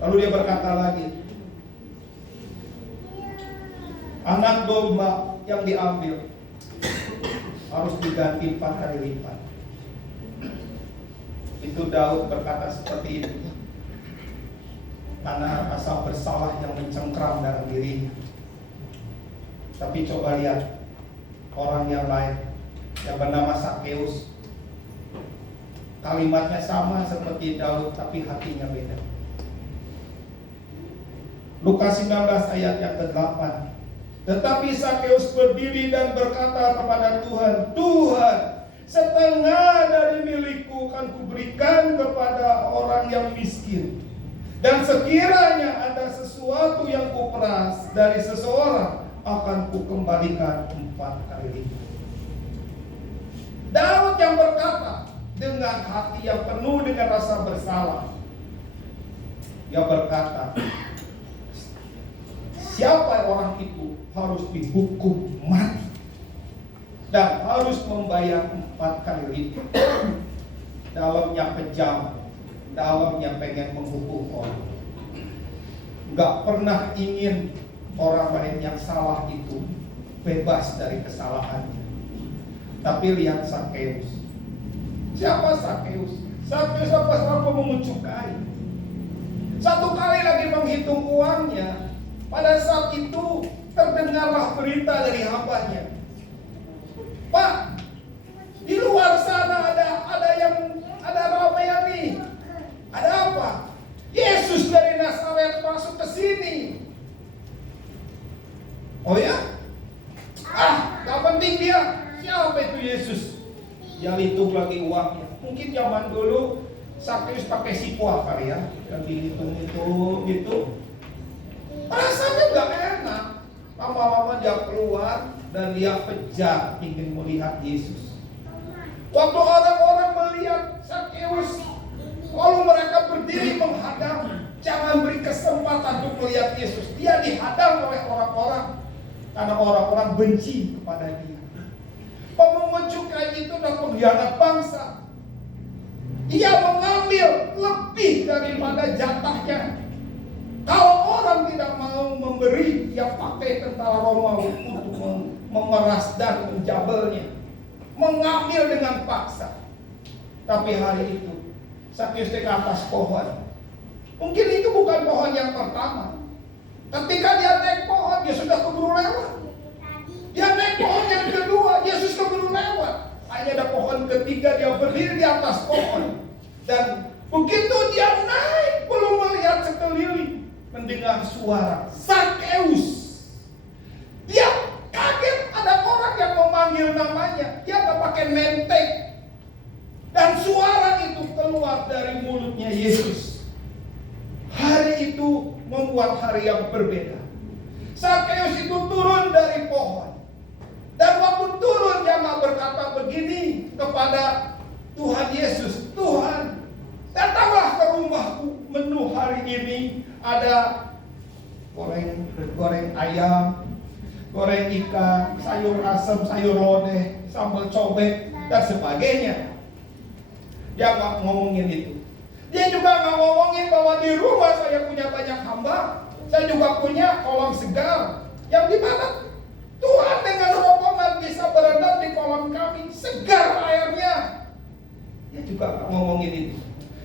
Lalu dia berkata lagi, anak domba yang diambil harus diganti 4 kali lipat. Itu Daud berkata seperti itu karena rasa bersalah yang mencengkram dalam dirinya. Tapi coba lihat orang yang lain yang bernama Sakeus. Kalimatnya sama seperti Daud, tapi hatinya beda. Lukas 19 ayat yang ke-8. Tetapi Sakeus berdiri dan berkata kepada Tuhan, Tuhan, setengah dari milikku akan kuberikan kepada orang yang miskin. Dan sekiranya ada sesuatu yang kuperas dari seseorang, akan kukembalikan 4 kali lipat. Daud yang berkata dengan hati yang penuh dengan rasa bersalah. Dia berkata, siapa orang itu harus dihukum mati dan harus membayar 4 kali lipat. Dalamnya kejam, dalamnya pengen menghukum orang. Gak pernah ingin orang lain yang salah itu bebas dari kesalahannya. Tapi lihat Sakeus. Siapa Sakeus? Sakeus apa orang memucukai. Satu kali lagi menghitung uangnya. Pada saat itu terdengarlah berita dari hambanya, Pak, di luar sana ada ramaian nih. Ada apa? Yesus dari Nazaret masuk ke sini. Oh ya? Gak penting dia. Siapa itu Yesus? Dia hitung lagi uangnya. Mungkin zaman dulu Sakeus pakai sipua kali ya, yang dihitung-hitung gitu. Rasanya gak enak. Lama-lama dia keluar dan dia kejar ingin melihat Yesus. Waktu orang-orang melihat Sakeus, lalu mereka berdiri menghadang, jangan beri kesempatan untuk melihat Yesus. Dia dihadang oleh orang-orang karena orang-orang benci kepada dia. Pemungut cukai itu adalah pengkhianat bangsa. Dia mengambil lebih daripada jatahnya. Kalau orang tidak mau memberi, dia pakai tentara Romawi untuk memeras dan menjabelnya, mengambil dengan paksa. Tapi hari itu Sakeus ke atas pohon. Mungkin itu bukan pohon yang pertama. Ketika dia naik pohon, dia sudah keburu lewat. Dia naik pohon yang kedua, Yesus keburu lewat. Hanya ada pohon ketiga, dia berdiri di atas pohon. Dan begitu dia naik, belum melihat sekeliling, mendengar suara Sakeus. Dia kaget ada orang yang memanggil namanya. Dia gak pakai menteng. Dan suara itu keluar dari mulutnya Yesus. Hari itu membuat hari yang berbeda. Sakeus itu turun dari pohon. Dan waktu turun dia gak berkata begini kepada Tuhan Yesus, Tuhan, datanglah ke rumahku. Menu hari ini ada goreng ayam, goreng ikan, sayur asam, sayur lodeh, sambal cobek, dan sebagainya. Dia gak ngomongin itu. Dia juga gak ngomongin bahwa di rumah saya punya banyak hamba. Saya juga punya kolam segar, yang dimana Tuhan dengan rombongan bisa berendam di kolam kami, segar airnya. Dia juga gak ngomongin itu.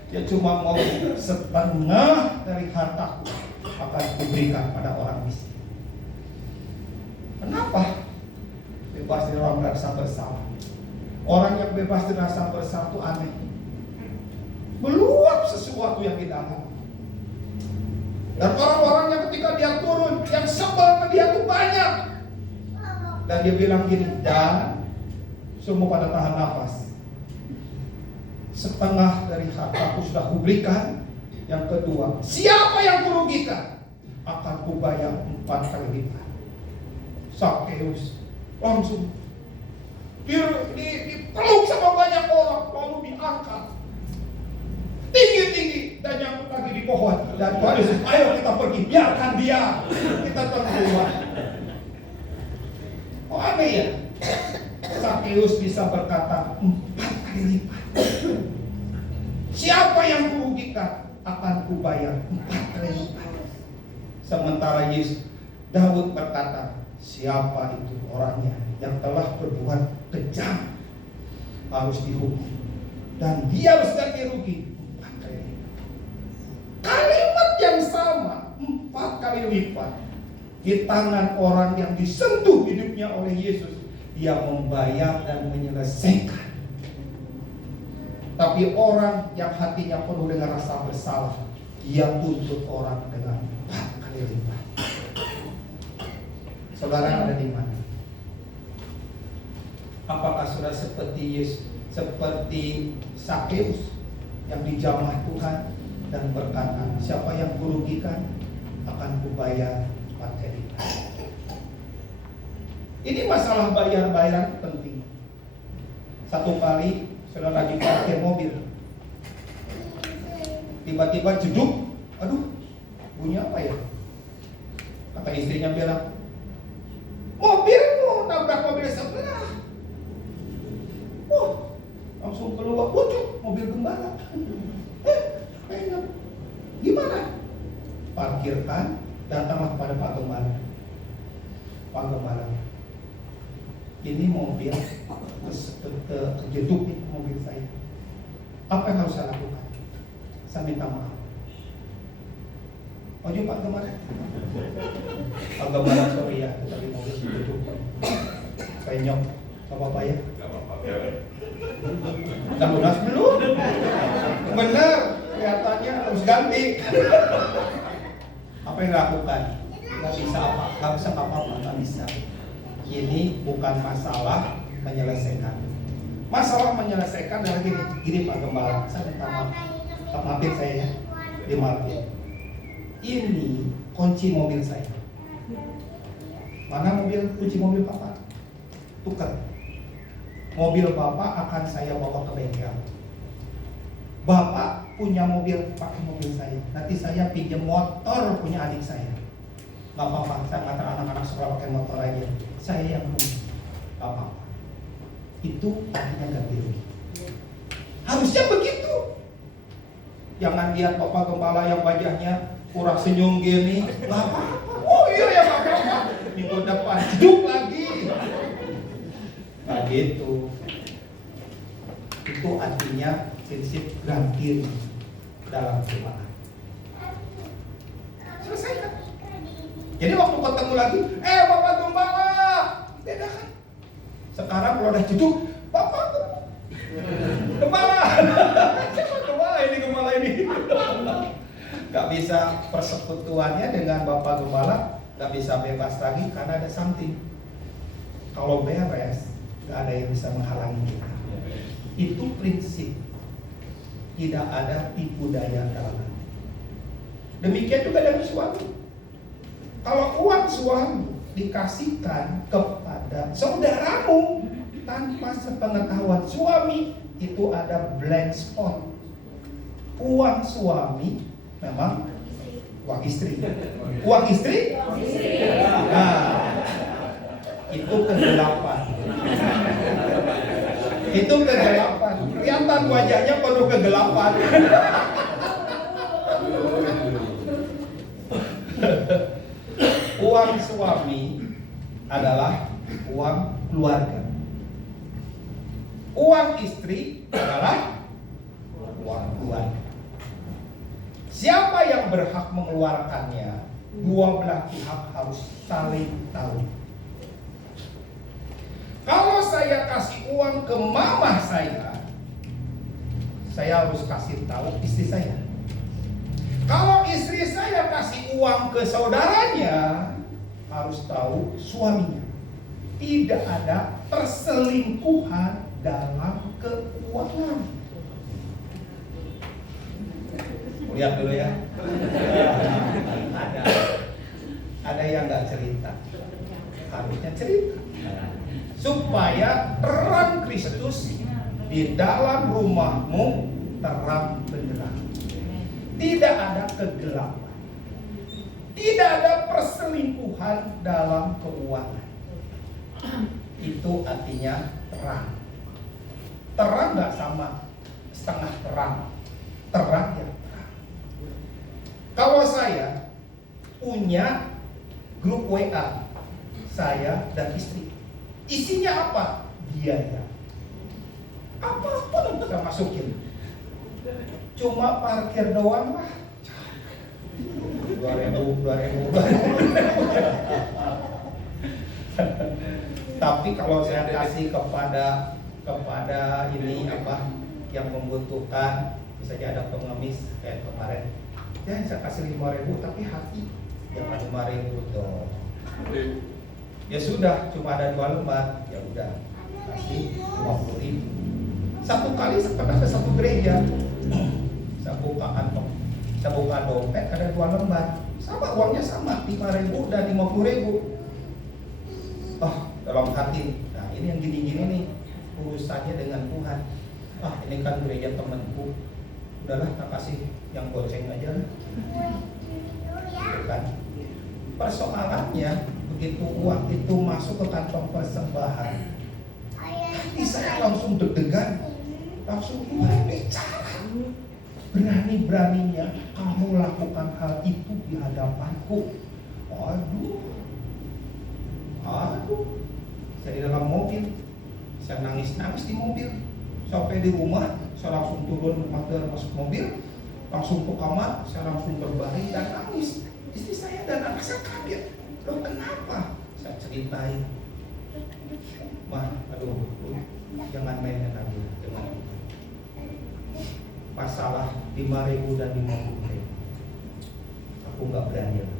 Dia cuma ngomong setengah dari hartaku akan kuberikan pada orang miskin. Kenapa? Bebas dari rasa bersalah. Orang yang bebas dari rasa bersalah itu aneh. meluap sesuatu yang di dalam. Dan orang-orangnya ketika dia turun, yang sebel ke dia tuh banyak. Dan dia bilang gini, dan semua pada tahan nafas. Setengah dari hartaku sudah kuberikan. Yang kedua, siapa yang kurugikan akan kubayar 4 kali lipat. Sakeus langsung dipeluk sama banyak orang, lalu diangkat tinggi-tinggi dan nyangkut lagi di pohon. Dan Tuhan Yesus, ayo kita pergi, biarkan dia, kita keluar. Oh aneh ya, Sakeus bisa berkata 4 kali lipat. Siapa yang kurugikan akan kubayar 4 kali lipat. Sementara Yesus, Daud berkata, siapa itu orangnya yang telah berbuat kejam harus dihukum dan dia harus ganti rugi 4 kali lipat. Kalimat yang sama 4 kali lipat di tangan orang yang disentuh hidupnya oleh Yesus, dia membayar dan menyelesaikan. Tapi orang yang hatinya penuh dengan rasa bersalah, dia tuntut orang dengan 4 kali lipat. Saudara ada di mana? Apakah saudara seperti Yesus, seperti Sakeus yang dijamah Tuhan dan berkata, siapa yang kurugikan akan kubayar 4 kali lipat. Ini masalah bayar-bayaran penting. Satu kali saudara lagi parkir mobil, tiba-tiba jeduk, aduh, bunyi apa ya? Kata istrinya bilang, mobilmu nabrak mobil sebelah. Langsung keluar, pucuk, mobil gembala. Gimana? Parkirkan, datanglah kepada Pak Gembala. Pak Gembala, ini mobil kejeduk nih mobil saya. Apa yang harus saya lakukan? Saya minta maaf. Ojo Pak Gembala. Pak Gembala, sorry ya, tadi mobil kejeduk. Saya nyok, gak apa-apa ya? Udah lunas belum? Bener, kelihatannya harus ganti. Apa yang dilakukan? Gak bisa apa, gak bisa apa-apa, gak bisa. Ini bukan masalah menyelesaikan. Masalah menyelesaikan adalah gini Pak Gembala, saya minta maaf. Maafin saya ya, dimaafin. Ini kunci mobil saya. Mana kunci mobil Bapak? Tukar. Mobil Bapak akan saya bawa ke bengkel. Bapak punya mobil, pakai mobil saya. Nanti saya pinjam motor punya adik saya. Gak apa-apa, saya ngantar anak-anak sekolah pakai motor aja. Saya yang punya. Gak apa-apa. Itu artinya ganti rugi. Harusnya begitu. Jangan lihat Bapak Gembala yang wajahnya kurang senyum gini. Gak apa-apa. Oh iya ya gak apa-apa. Minggu depan hidup lagi. Nah gitu. Itu artinya prinsip ganti dalam Tuhan. Selesai kan? Jadi waktu ketemu lagi, Bapak Gembala, beda kan? Sekarang kalau udah jeduk, Bapak Gembala. Siapa Gembala ini, Gembala ini? Gak bisa persekutuannya dengan Bapak Gembala, gak bisa bebas lagi karena ada something. Kalau beres, gak ada yang bisa menghalangi kita. Itu prinsip. Tidak ada tipu daya dalam. Demikian juga dengan suami. Kalau uang suami dikasihkan kepada saudaramu tanpa sepengetahuan suami, itu ada blank spot. Uang suami memang uang istri. Uang istri? Nah, itu kegelapan. Itu kegelapan. Kelihatan wajahnya penuh kegelapan. Uang suami adalah uang keluarga. Uang istri adalah uang keluarga. Siapa yang berhak mengeluarkannya? Dua belah pihak harus saling tahu. Kalau saya kasih uang ke mama saya saya harus kasih tahu istri saya. Kalau istri saya kasih uang ke saudaranya, harus tahu suaminya. Tidak ada perselingkuhan dalam keuangan. Lihat dulu ya. Ada yang nggak cerita, harusnya cerita supaya terang Kristus di dalam rumahmu terang benderang. Tidak ada kegelapan, tidak ada perselingkuhan dalam keuangan. Itu artinya terang. Terang nggak sama setengah terang, terang yang terang. Kalau saya punya grup WA, saya dan istri, isinya apa? Biaya. Apapun kita masukin. Cuma parkir doang lah. 2000. Tapi kalau saya kasih kepada ini apa yang membutuhkan, misalnya ada pengemis kayak kemarin, ya saya kasih 5.000 tapi hati jangan 5.000 dong. Ya sudah, cuma ada 2 lembar, ya udah kasih 50.000. Satu kali pernah ke satu gereja, saya buka kantong, saya buka dompet, ada 2 lembar, sama uangnya sama 5.000 dan 50.000. Dalam hati, nah ini yang gini-gini nih urusannya dengan Tuhan. Ini kan gereja temanku, udahlah tak kasih yang goceng aja lah. Gitu kan? Persoalannya begitu uang itu masuk ke kantong persembahan, hati saya langsung deg-degan, langsung Tuhan bicara. Berani-beraninya kamu lakukan hal itu di hadapanku. Aduh, saya di dalam mobil, saya nangis-nangis di mobil. Sampai di rumah, saya langsung turun masuk mobil, langsung ke kamar, saya langsung berbaring dan nangis. Istri saya dan anak saya kaget. Loh kenapa? Saya ceritain. Jangan main lagi dengan masalah 5.000 dan 50.000. Aku nggak berani lagi.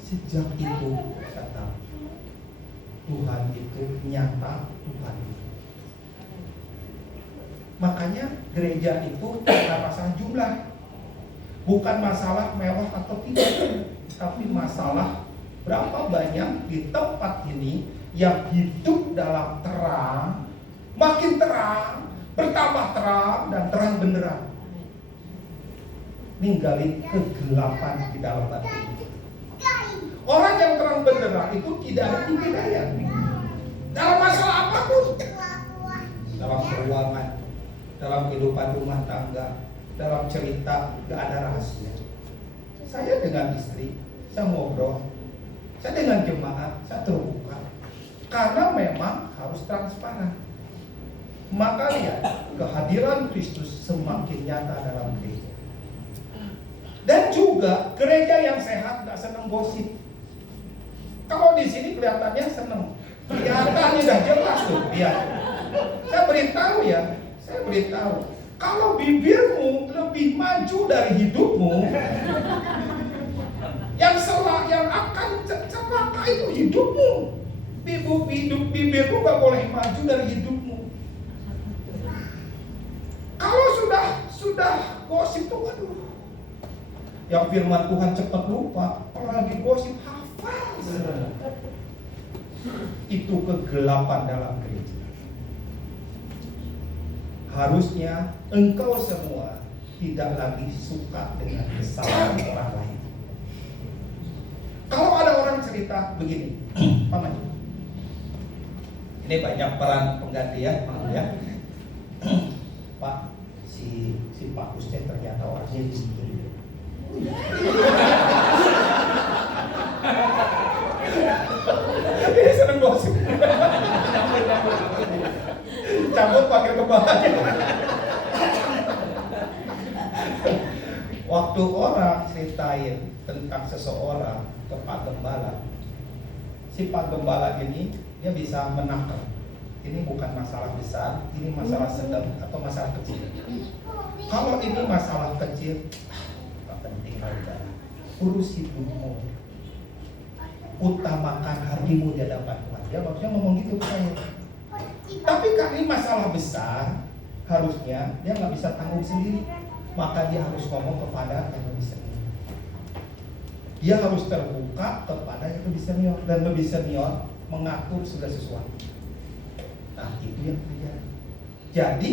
Sejak itu saya tahu Tuhan itu nyata, Tuhan itu. Makanya gereja itu bukan masalah jumlah, bukan masalah mewah atau tidak, tapi masalah berapa banyak di tempat ini yang hidup dalam terang, makin terang, bertambah terang dan terang beneran, ninggalin kegelapan di dalam hati. Orang yang terang benderang itu tidak ada tipu daya dalam masalah apapun, dalam keuangan, dalam kehidupan rumah tangga, dalam cerita, gak ada rahasia. Saya dengan istri, saya ngobrol, saya dengan jemaat, saya terbuka, karena memang harus transparan. Maka lihat, kehadiran Kristus semakin nyata dalam gereja. Dan juga gereja yang sehat gak senang gosip. Kalau di sini kelihatannya senang, kelihatannya udah jelas tuh, lihat. Saya beritahu, kalau bibirmu lebih maju dari hidupmu, yang akan celaka itu hidupmu. Bibirmu gak boleh maju dari hidupmu. Kalau sudah gosip tuh, waduh, yang firman Tuhan cepat lupa, apalagi gosip hafal. Itu kegelapan dalam gereja. Harusnya engkau semua tidak lagi suka dengan kesalahan orang lain. Kalau ada orang cerita begini, Paman, ini banyak peran pengganti ya, maaf ya. Pak, si Pak Ustaz ternyata orangnya begini. Dia seneng gosip. Cabut pakai kebahanya. Waktu orang ceritain tentang seseorang ke Pak Gembala, si Pak Gembala ini dia bisa menakar ini bukan masalah besar, ini masalah sedang atau masalah kecil. Kalau ini masalah kecil, tak penting saudara. Urus hidupmu, utamakan hatimu di hadapan Tuhan. Dia maksudnya ngomong gitu ke saya. Tapi kalau ini masalah besar, harusnya dia nggak bisa tanggung sendiri, maka dia harus ngomong kepada yang lebih senior. Dia harus terbuka kepada yang lebih senior, dan lebih senior mengatur segala sesuatu. Nah, itu yang terjadi. Jadi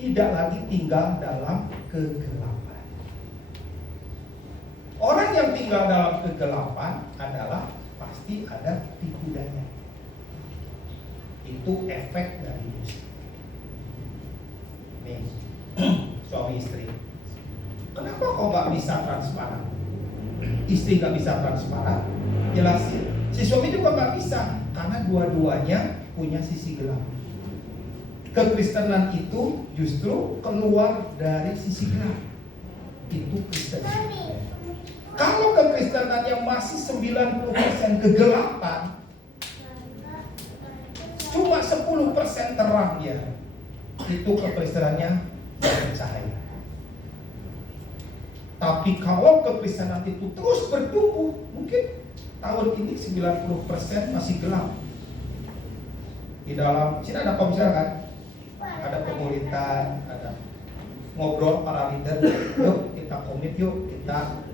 tidak lagi tinggal dalam kegelapan. Orang yang tinggal dalam kegelapan adalah pasti ada tipu daya. Itu efek dari dosa. Nih, suami istri. Kenapa kok nggak bisa transparan? Istri nggak bisa transparan, jelasin. Si suami juga nggak bisa, karena dua-duanya punya sisi gelap. Kekristenan itu justru keluar dari sisi gelap. Itu Kristen. Kalau kekristenan yang masih 90% kegelapan, cuma 10% terang ya, itu kekristenannya bercahaya. Tapi kalau kekristenan itu terus bertumbuh, mungkin tahun ini 90% masih gelap. Di dalam sini ada komsel kan, ada pemuritan, ada ngobrol para leader. Yuk kita komit, yuk kita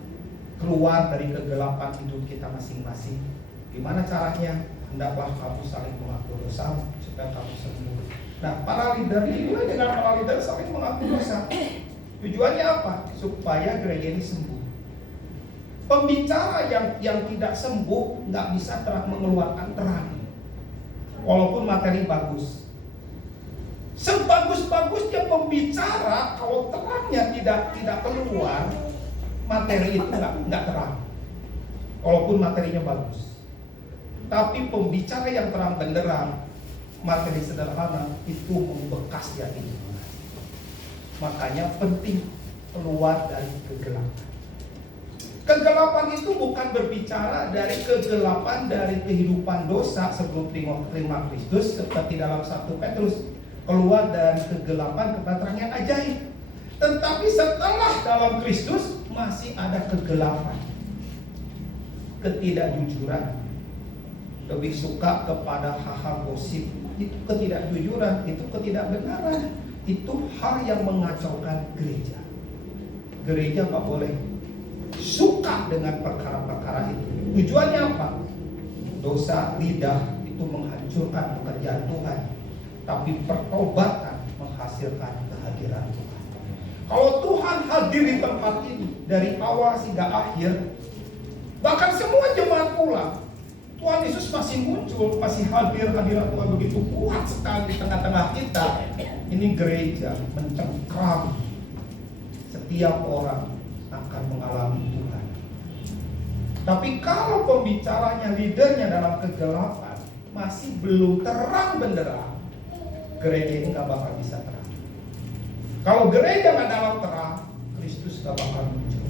keluar dari kegelapan hidup kita masing-masing. Gimana caranya? Hendaklah kamu saling mengaku dosa supaya kamu sembuh. Nah, para leader dimulai dengan para leader saling mengaku dosa. Tujuannya apa? Supaya gereja ini sembuh. Pembicara yang tidak sembuh nggak bisa terang mengeluarkan terang. Walaupun materi bagus, sebagus-bagusnya pembicara, kalau terangnya tidak keluar, materi itu nggak terang. Walaupun materinya bagus, tapi pembicara yang terang benderang, materi sederhana itu membekas di hati. Makanya penting keluar dari kegelapan. Kegelapan itu bukan berbicara dari kegelapan dari kehidupan dosa sebelum terima Kristus, seperti dalam 1 Petrus, keluar dari kegelapan kepada terang yang ajaib. Tetapi setelah dalam Kristus masih ada kegelapan, ketidakjujuran, lebih suka kepada hal-hal gosip, itu ketidakjujuran, itu ketidakbenaran, itu hal yang mengacaukan gereja. Gereja nggak boleh suka dengan perkara-perkara itu. Tujuannya apa? Dosa lidah itu menghancurkan pekerjaan Tuhan, tapi pertobatan menghasilkan kehadiran Tuhan. Kalau Tuhan hadir di tempat ini dari awal hingga akhir, bahkan semua jemaat pulang, Tuhan Yesus masih muncul, masih hadir, hadirat Tuhan begitu kuat sekali di tengah-tengah kita. Ini gereja mencengkram, setiap orang akan mengalami Tuhan. Tapi kalau pembicaranya, leadernya dalam kegelapan, masih belum terang benderang, gereja ini gak bakal bisa terang. Kalau gereja gak dalam terang, Kristus gak bakal muncul.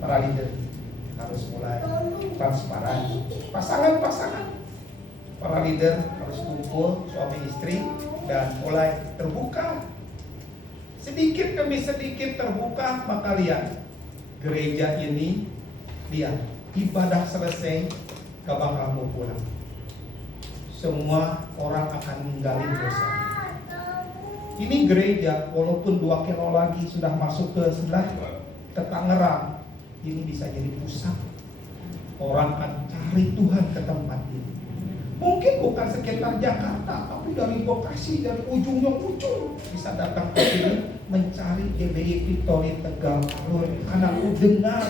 Para leader harus mulai transparan. Pasangan-pasangan, para leader harus kumpul suami istri dan mulai terbuka. Sedikit demi sedikit terbuka, maka lihat gereja ini, lihat ibadah selesai gak bakal mau pulang. Semua orang akan ninggalin dosa. Ini gereja walaupun 2 kilo lagi sudah masuk ke sebelah ke Tangerang, ini bisa jadi pusat. Orang akan cari Tuhan ke tempat ini. Mungkin bukan sekitar Jakarta, tapi dari Bekasi, dari ujungnya ujung bisa datang ke sini mencari GBI Victory Tegal Alur. Karena aku dengar